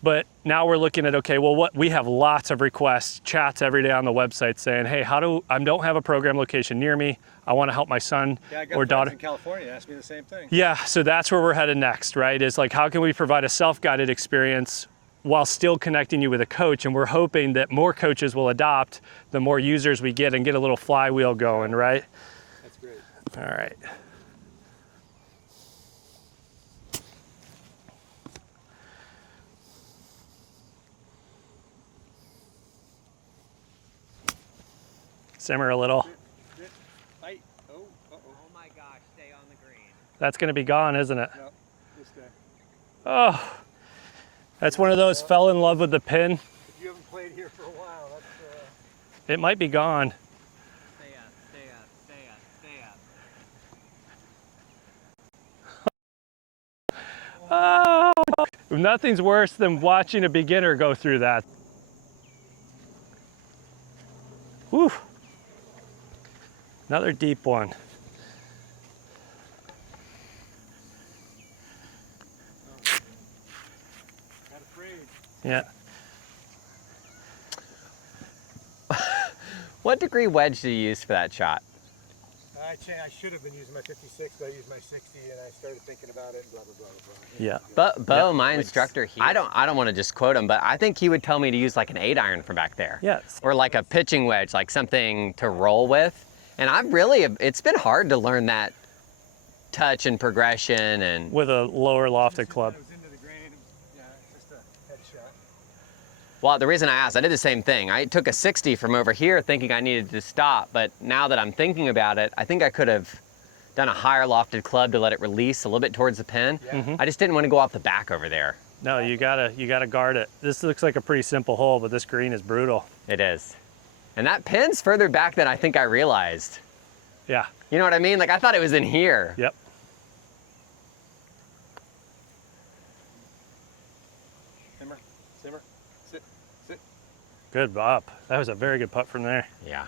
But now we're looking at, okay, well, we have lots of requests, chats every day on the website saying, hey, I don't have a program location near me. I want to help my son or daughter. in California asked me the same thing. Yeah, so that's where we're headed next, right? Is like, how can we provide a self-guided experience while still connecting you with a coach. And we're hoping that more coaches will adopt the more users we get and get a little flywheel going, right? That's great. All right. Simmer a little. Fight. Oh, uh-oh. Oh my gosh, stay on the green. That's going to be gone, isn't it? No, this guy. Oh, that's one of those fell in love with the pin. If you haven't played here for a while, that's... It might be gone. Stay up, stay up, stay up, stay up. Oh, nothing's worse than watching a beginner go through that. Whew. Another deep one. Not afraid. Yeah. What degree wedge do you use for that shot? I should have been using my 56, but I used my 60, and I started thinking about it, and blah, blah, blah, blah. Yeah. But Bo, Yeah. my instructor, I don't want to just quote him, but I think he would tell me to use like an 8-iron from back there. Yes. Or like a pitching wedge, like something to roll with. And it's been hard to learn that touch and progression and... With a lower lofted club. I was into the grain, yeah, just a headshot. Well, the reason I asked, I did the same thing. I took a 60 from over here thinking I needed to stop, but now that I'm thinking about it, I think I could have done a higher lofted club to let it release a little bit towards the pin. Yeah. I just didn't want to go off the back over there. No, you gotta guard it. This looks like a pretty simple hole, but this green is brutal. It is. And that pin's further back than I think I realized. Yeah. You know what I mean? Like I thought it was in here. Yep. Simmer, simmer, sit, sit. Good up. That was a very good putt from there. Yeah.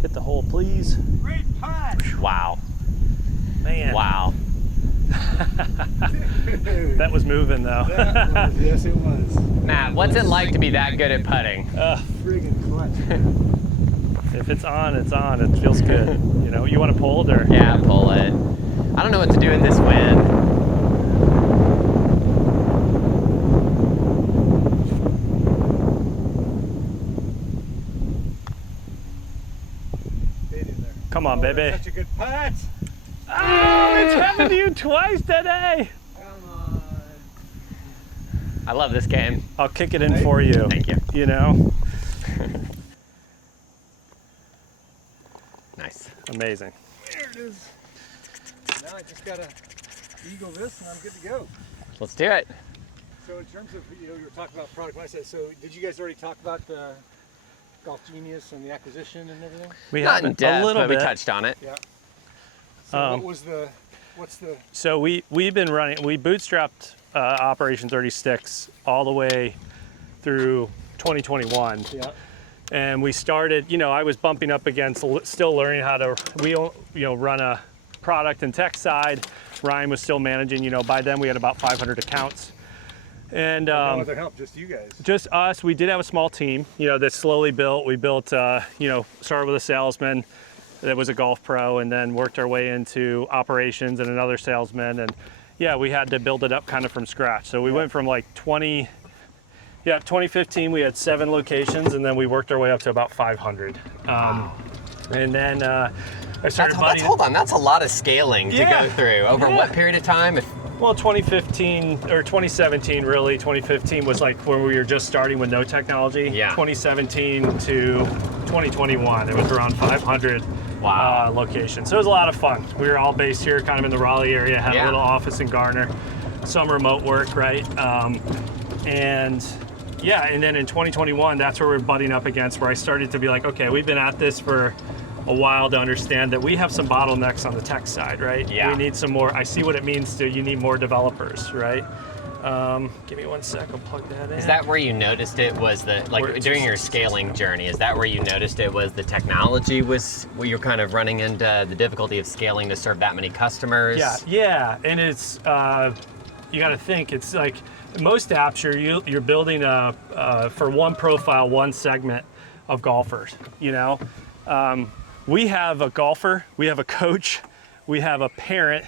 Hit the hole, please. Great putt! Wow. Man. Wow. That was moving though. Yes, it was. Matt, what's it like to be that good at putting? Friggin' clutch. If it's on, it's on. It feels good. You know, you want to pull it or? Yeah, pull it. I don't know what to do in this wind. Stayed in there. Come on, baby. Such a good putt! Oh, it's happened to you twice today. Come on. I love this game. I'll kick it in for you. Thank you. You know? Nice. Amazing. There it is. Now I just gotta eagle this and I'm good to go. Let's do it. So in terms of, you were talking about product mindset, so did you guys already talk about the Golf Genius and the acquisition and everything? We Not in haven't. depth, A little but bit. we touched on it. Yeah. So what's the... So we've been running, we bootstrapped Operation 36 all the way through 2021. Yeah. And we started, I was bumping up against, still learning how to, run a product and tech side. Ryan was still managing, by then we had about 500 accounts. And no other help, just you guys. just us. We did have a small team, that slowly built. We built, started with a salesman that was a golf pro and then worked our way into operations and another salesman. And yeah, we had to build it up kind of from scratch. So we went from like 2015, we had 7 locations and then we worked our way up to about 500. Wow. And then I started Hold on, that's a lot of scaling to Yeah. go through. Over what period of time? Well, 2015 or 2017, really. 2015 was like when we were just starting with no technology. Yeah. 2017 to 2021, it was around 500 locations. So it was a lot of fun. We were all based here, kind of in the Raleigh area. Had a little office in Garner, some remote work, right? And then in 2021, that's where we're butting up against. Where I started to be like, okay, we've been at this for a while to understand that we have some bottlenecks on the tech side, right? Yeah. We need some more. I see what it means you need more developers, right? Give me 1 sec, I'll plug that in. Is that where you noticed it was during your scaling journey, is that where you noticed it was the technology was, where you're kind of running into the difficulty of scaling to serve that many customers? Yeah, and it's, you gotta think, it's like, most apps you're building for one profile, one segment of golfers, We have a golfer, we have a coach, we have a parent,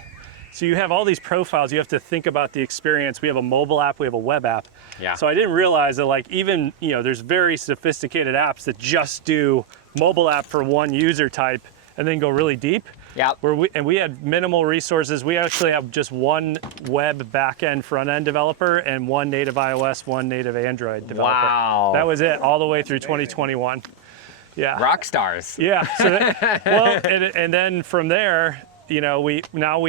So you have all these profiles. You have to think about the experience. We have a mobile app. We have a web app. Yeah. So I didn't realize that like even, there's very sophisticated apps that just do mobile app for one user type and then go really deep. Yep. We had minimal resources. We actually have just one web backend front end developer and one native iOS, one native Android developer. Wow. That was it all the way through 2021. Yeah. Rock stars. Yeah. So and then from there, we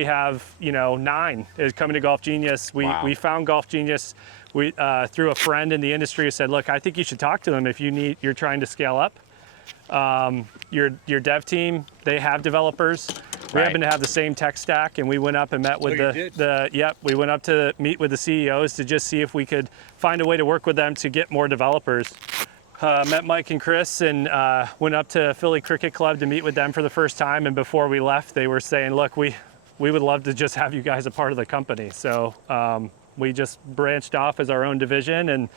have 9 is coming to Golf Genius. We found Golf Genius through a friend in the industry who said, look, I think you should talk to them if you're trying to scale up. Your dev team, they have developers. We happen to have the same tech stack, and we went up and met with we went up to meet with the CEOs to just see if we could find a way to work with them to get more developers. Met Mike and Chris and went up to Philly Cricket Club to meet with them for the first time. And before we left, they were saying, look, we would love to just have you guys a part of the company. So we just branched off as our own division, and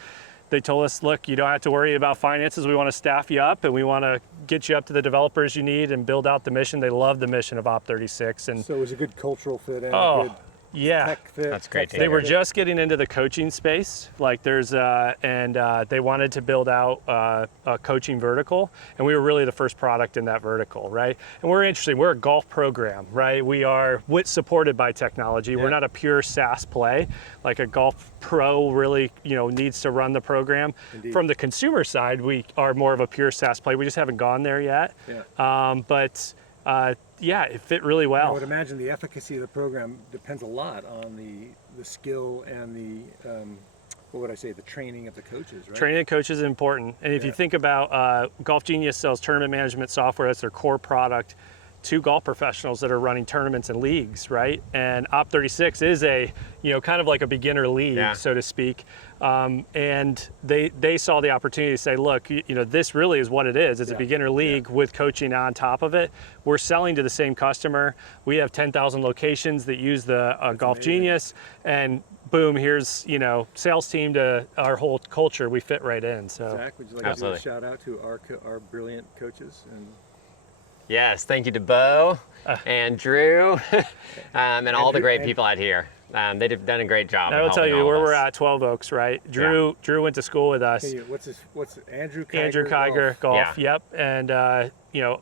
they told us, look, you don't have to worry about finances. We want to staff you up, and we want to get you up to the developers you need and build out the mission. They love the mission of Op36. And So it was a good cultural fit and a good tech fit. That's great to They hear. were just getting into the coaching space. Like they wanted to build out a coaching vertical, and we were really the first product in that vertical, right? And we're interesting. We're a golf program, right? We are supported by technology. We're not a pure SaaS play. Like a golf pro really, needs to run the program. Indeed. From the consumer side, we are more of a pure SaaS play. We just haven't gone there yet. Yeah. It fit really well. I would imagine the efficacy of the program depends a lot on the skill and the training of the coaches, right? Training the coaches is important. And if you think about Golf Genius sells tournament management software, that's their core product, to golf professionals that are running tournaments and leagues, right? And Op36 is a, kind of like a beginner league, so to speak. And they saw the opportunity to say, look, this really is what it is. It's a beginner league with coaching on top of it. We're selling to the same customer. We have 10,000 locations that use the Golf Genius, and boom, here's, sales team to our whole culture. We fit right in. So Zach, would you like to do a shout out to our brilliant coaches? Yes, thank you to Bo and Drew and all the great people out here. They've done a great job. I will tell you where we're at, 12 Oaks, right? Drew went to school with us. Okay, what's Andrew Kiger? Andrew Kiger, golf. Yeah. Yep. And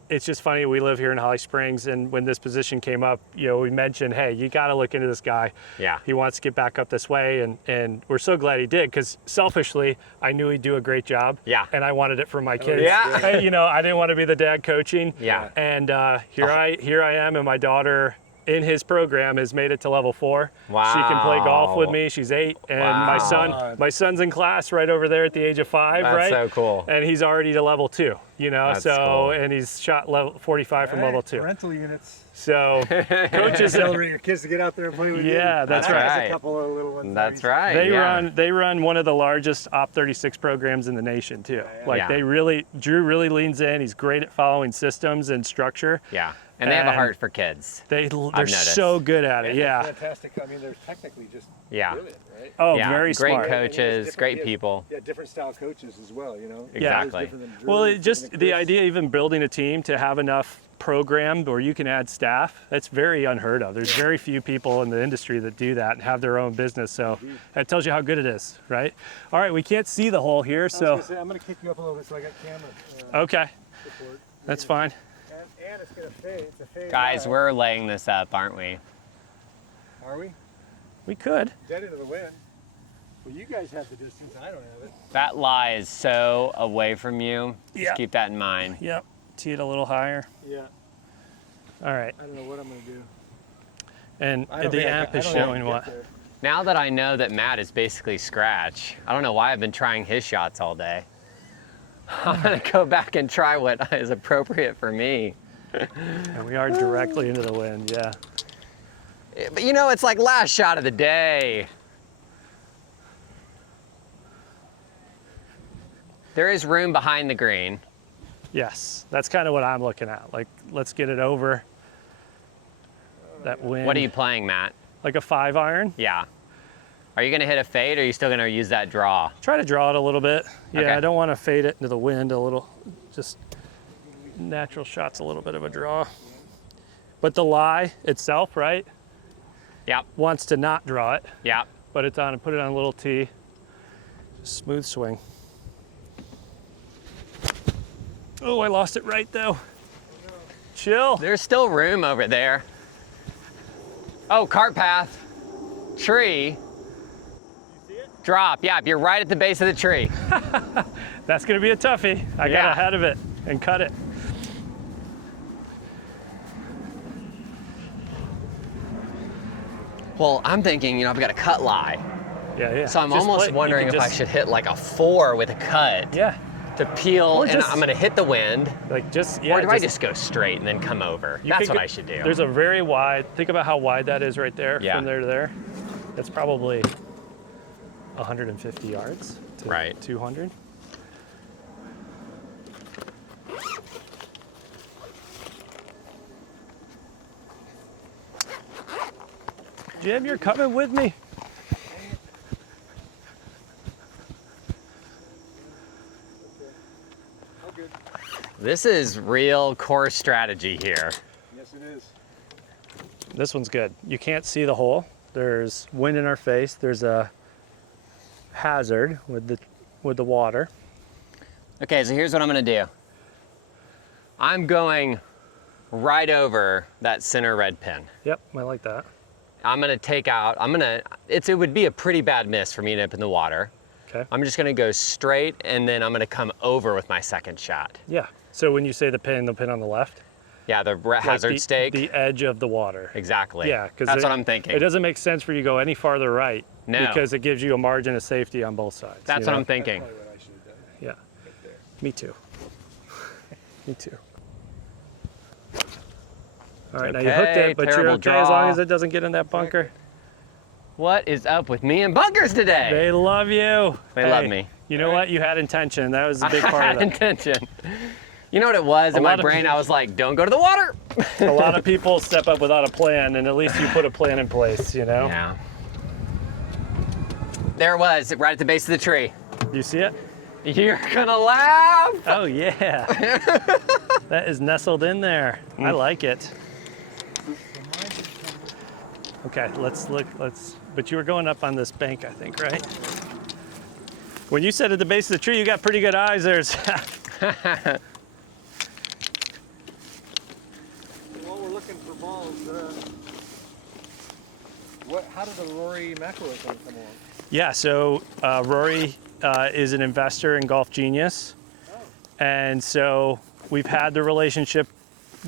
it's just funny. We live here in Holly Springs, and when this position came up, we mentioned, hey, you got to look into this guy. Yeah. He wants to get back up this way, and we're so glad he did, because selfishly, I knew he'd do a great job. Yeah. And I wanted it for my kids. Yeah. I didn't want to be the dad coaching. Yeah. And here I am, and my daughter, in his program, has made it to level 4. Wow. She can play golf with me. She's 8, and my son's in class right over there at the age of 5. That's right? so cool. And he's already to level 2. That's so cool. And he's shot level 45 from level 2. Rental units. So coaches, Accelerate your kids to get out there and play with you. Yeah, that's right. There's a couple of little ones. That's right. They run one of the largest Op36 programs in the nation too. Like Drew really leans in. He's great at following systems and structure. Yeah. And they have a heart for kids. They're so good at it. Yeah. Fantastic. I mean, they're technically just brilliant, right? Oh, yeah. very great smart. coaches, great people. Yeah, different style coaches as well, Exactly. Well, the idea, even building a team to have enough program where you can add staff, that's very unheard of. There's very few people in the industry that do that and have their own business. So that tells you how good it is, right? All right, we can't see the hole here, so. I'm going to kick you up a little bit so I got camera Okay, support. that's fine. And it's going to fade. It's a fade. Guys, we're laying this up, aren't we? Are we? We could. Dead into the wind. Well, you guys have the distance. I don't have it. That lie is so away from you. Yeah. Just keep that in mind. Yep, tee it a little higher. Yeah. All right, I don't know what I'm going to do. and I don't the think app I is don't know how to showing get what? there. Now that I know that Matt is basically scratch, I don't know why I've been trying his shots all day. I'm going to go back and try what is appropriate for me. And we are directly into the wind, yeah. But it's like last shot of the day. There is room behind the green. Yes, that's kind of what I'm looking at. Like, let's get it over that wind. What are you playing, Matt? Like a 5-iron. Yeah. Are you going to hit a fade, or are you still going to use that draw? Try to draw it a little bit. Yeah, Okay. I don't want to fade it into the wind a little. Just natural shot's a little bit of a draw. But the lie itself, right? Yep. wants to not draw it, Yep. but it's on and put it on a little tee. Smooth swing. Oh, I lost it right though. Chill. There's still room over there. Oh, cart path, tree. Drop, yeah, you're right at the base of the tree. That's gonna be a toughie. I got ahead of it and cut it. Well, I'm thinking, I've got a cut lie. Yeah. So I'm almost wondering if I should hit like a 4 with a cut. Yeah. To peel, Or and just- I'm gonna hit the wind. Like just, Or do I just go straight and then come over? That's what I should do. There's a very wide, think about how wide that is right there, Yeah. from there to there. That's probably 150 yards to 200. Jim, you're coming with me. This is real course strategy here. Yes, it is. This one's good. You can't see the hole. There's wind in our face. There's a hazard with the water. Okay, so here's what I'm gonna do. I'm going right over that center red pin. Yep, I like that. I'm gonna take out, it would be a pretty bad miss for me to end up in the water. Okay. I'm just gonna go straight and then I'm gonna come over with my second shot. Yeah. So when you say the pin on the left? Yeah, the hazard like stake. The edge of the water. Exactly. Yeah, because that's what I'm thinking. It doesn't make sense for you to go any farther right. No. Because it gives you a margin of safety on both sides. That's what I'm thinking. Probably what I should have done. Yeah. Right there. Me too. Me too. All right, now you hooked Okay, it, but you're terrible okay as long draw. as it doesn't get in that bunker. What is up with me and bunkers today? They love you. They love me. You know what? You had intention. That was a big I part had of it. intention. You know what it was? In my lot of brain, people- I was like, don't go to the water. A lot of people step up without a plan, and at least you put a plan in place, know? Yeah. There it was, right at the base of the tree. You see it? You're gonna laugh. Oh, yeah. That is nestled in there. I like it. Okay, let's look, but you were going up on this bank, I think, right? When you said at the base of the tree, you got pretty good eyes there. While we're looking for balls, how did the Rory McIlroy thing come along? Yeah, so Rory is an investor in Golf Genius. And so we've had the relationship,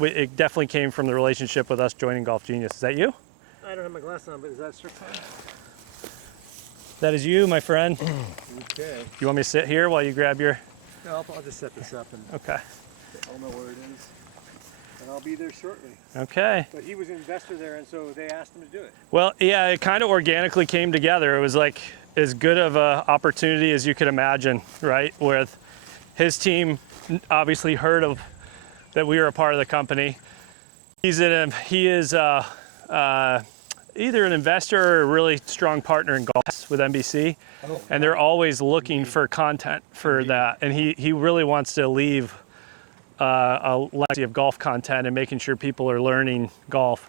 it definitely came from the relationship with us joining Golf Genius. Is that you? I don't have my glasses on, but is that strip time? That is you, my friend. Okay. You want me to sit here while you grab your... No, I'll just set this up and Okay. I'll know where it is. And I'll be there shortly. Okay. But he was an investor there, and so they asked him to do it. Well, yeah, it kind of organically came together. It was like as good of an opportunity as you could imagine, right? With his team obviously heard of that we were a part of the company. He is either an investor or a really strong partner in golf with NBC, and they're always looking for content for that. And he really wants to leave a legacy of golf content and making sure people are learning golf.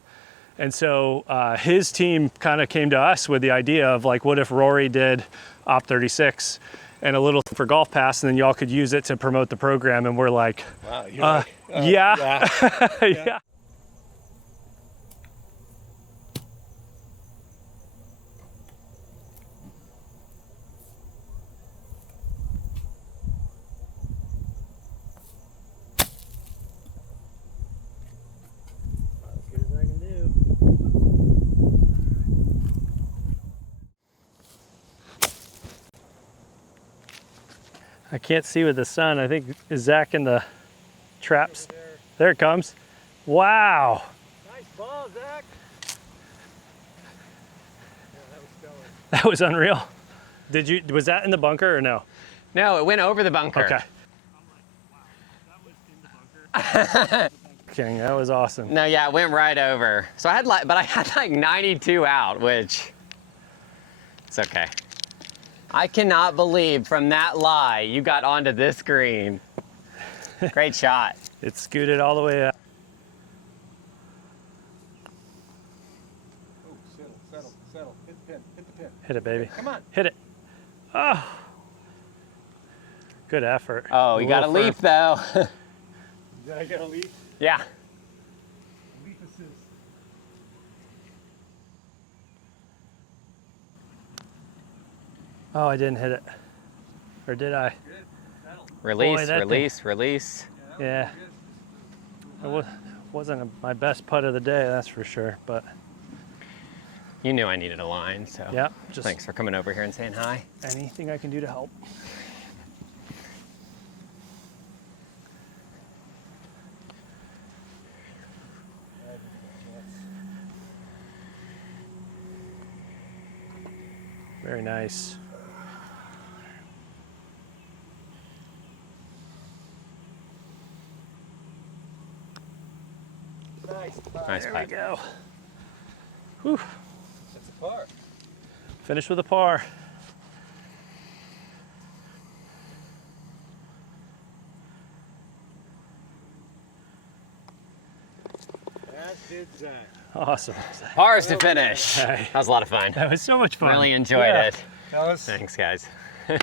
And so his team kind of came to us with the idea of like, what if Rory did Op 36 and a little for Golf Pass, and then y'all could use it to promote the program. And we're like, Wow, you're yeah. Yeah. I can't see with the sun. I think is Zach in the traps. There it comes. Wow. Nice ball, Zach. That was unreal. Was that in the bunker or no? No, it went over the bunker. Okay. King, that was awesome. No, yeah, it went right over. So I had like 92 out, which it's okay. I cannot believe from that lie you got onto this green. Great shot. It scooted all the way up. Oh, Settle, settle. Hit the pin, hit the pin. Hit it, baby. Come on. Hit it. Oh. Good effort. Oh, you got a leap though. Did I get a leap? Yeah. Leap assist. Oh, I didn't hit it. Or did I? Good. Settle. Release, Boy, that release, release. Yeah. It wasn't my best putt of the day, that's for sure. But You knew I needed a line, so yeah, just thanks for coming over here and saying hi. anything I can do to help. Very nice. Nice. Nice There we putt. go. Whew. That's a par. Finish with a par. That did Zach. Awesome. Pars to finish. Hey. That was a lot of fun. That was so much fun. Really enjoyed Yeah. it. Thanks, guys.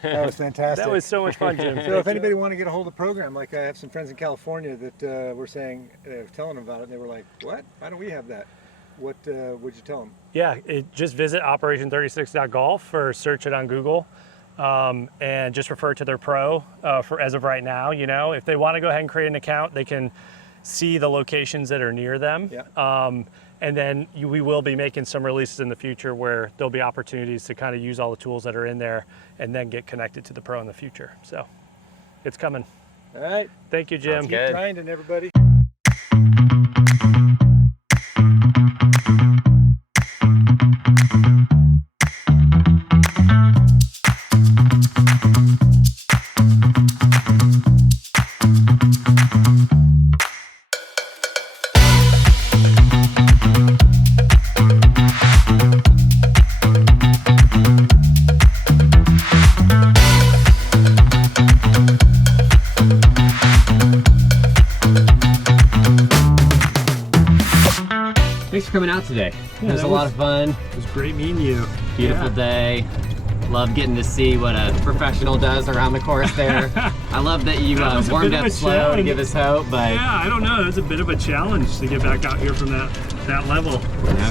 That was fantastic. That was so much fun, Jim. So if anybody want to get a hold of the program, like I have some friends in California that were saying, telling them about it, and they were like, what? Why don't we have that? What would you tell them? Yeah, just visit operation36.golf or search it on Google, and just refer to their pro for as of right now. You know, if they want to go ahead and create an account, they can see the locations that are near them. Yeah. And then we will be making some releases in the future where there'll be opportunities to kind of use all the tools that are in there and then get connected to the pro in the future. So it's coming. All right. Thank you, Jim. Sounds good. Grinding, everybody. Thanks for coming out today. Yeah, it was a lot of fun. It was great meeting you. Beautiful day. Love getting to see what a professional does around the course there. I love that you That was a warmed bit of up a slow to challenge. give us hope, but Yeah, I don't know. It was a bit of a challenge to get back out here from that level.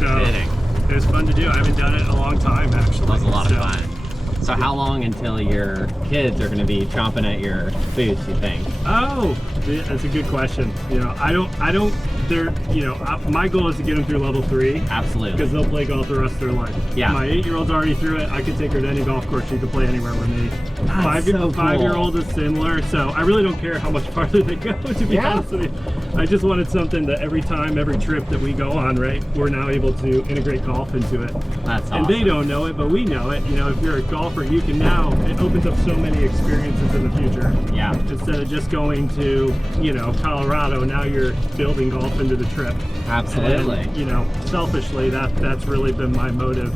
no kidding. It was fun to do. I haven't done it in a long time, actually. That was a lot So, of fun. So how long until your kids are going to be chomping at your boots, you think? Oh, that's a good question. You know, I don't, they're, you know, my goal is to get them through level 3. Absolutely. Because they'll play golf the rest of their life. Yeah. My 8-year-old's already through it. I could take her to any golf course. She could play anywhere with me. That's so cool. 5-year-old is similar. So I really don't care how much farther they go, to be honest with you. I just wanted something that every time, every trip that we go on, right, we're now able to integrate golf into it. That's awesome. And they don't know it, but we know it. You know, if you're a golfer, you can now, it opens up so many experiences in the future. Yeah. Instead of just going to, you know, Colorado, now you're building golf into the trip. Absolutely. And, you know, selfishly, that's really been my motive.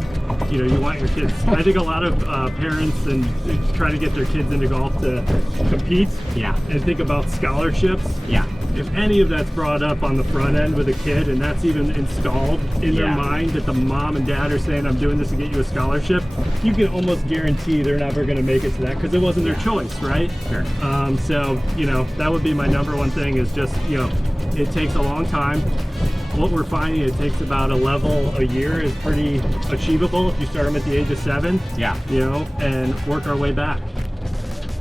You know, you want your kids. I think a lot of parents and try to get their kids into golf to compete. Yeah. And think about scholarships. Yeah. If any of that's brought up on the front end with a kid, and that's even installed in their mind that the mom and dad are saying, I'm doing this to get you a scholarship, you can almost guarantee they're never going to make it to that because it wasn't their choice, right? Sure. So, you know, that would be my #1 thing is just, you know, it takes a long time. What we're finding, it takes about a level a year is pretty achievable if you start them at the age of 7. Yeah. You know, and work our way back.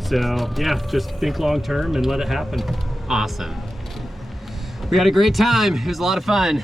So, yeah, just think long term and let it happen. Awesome. We had a great time. It was a lot of fun.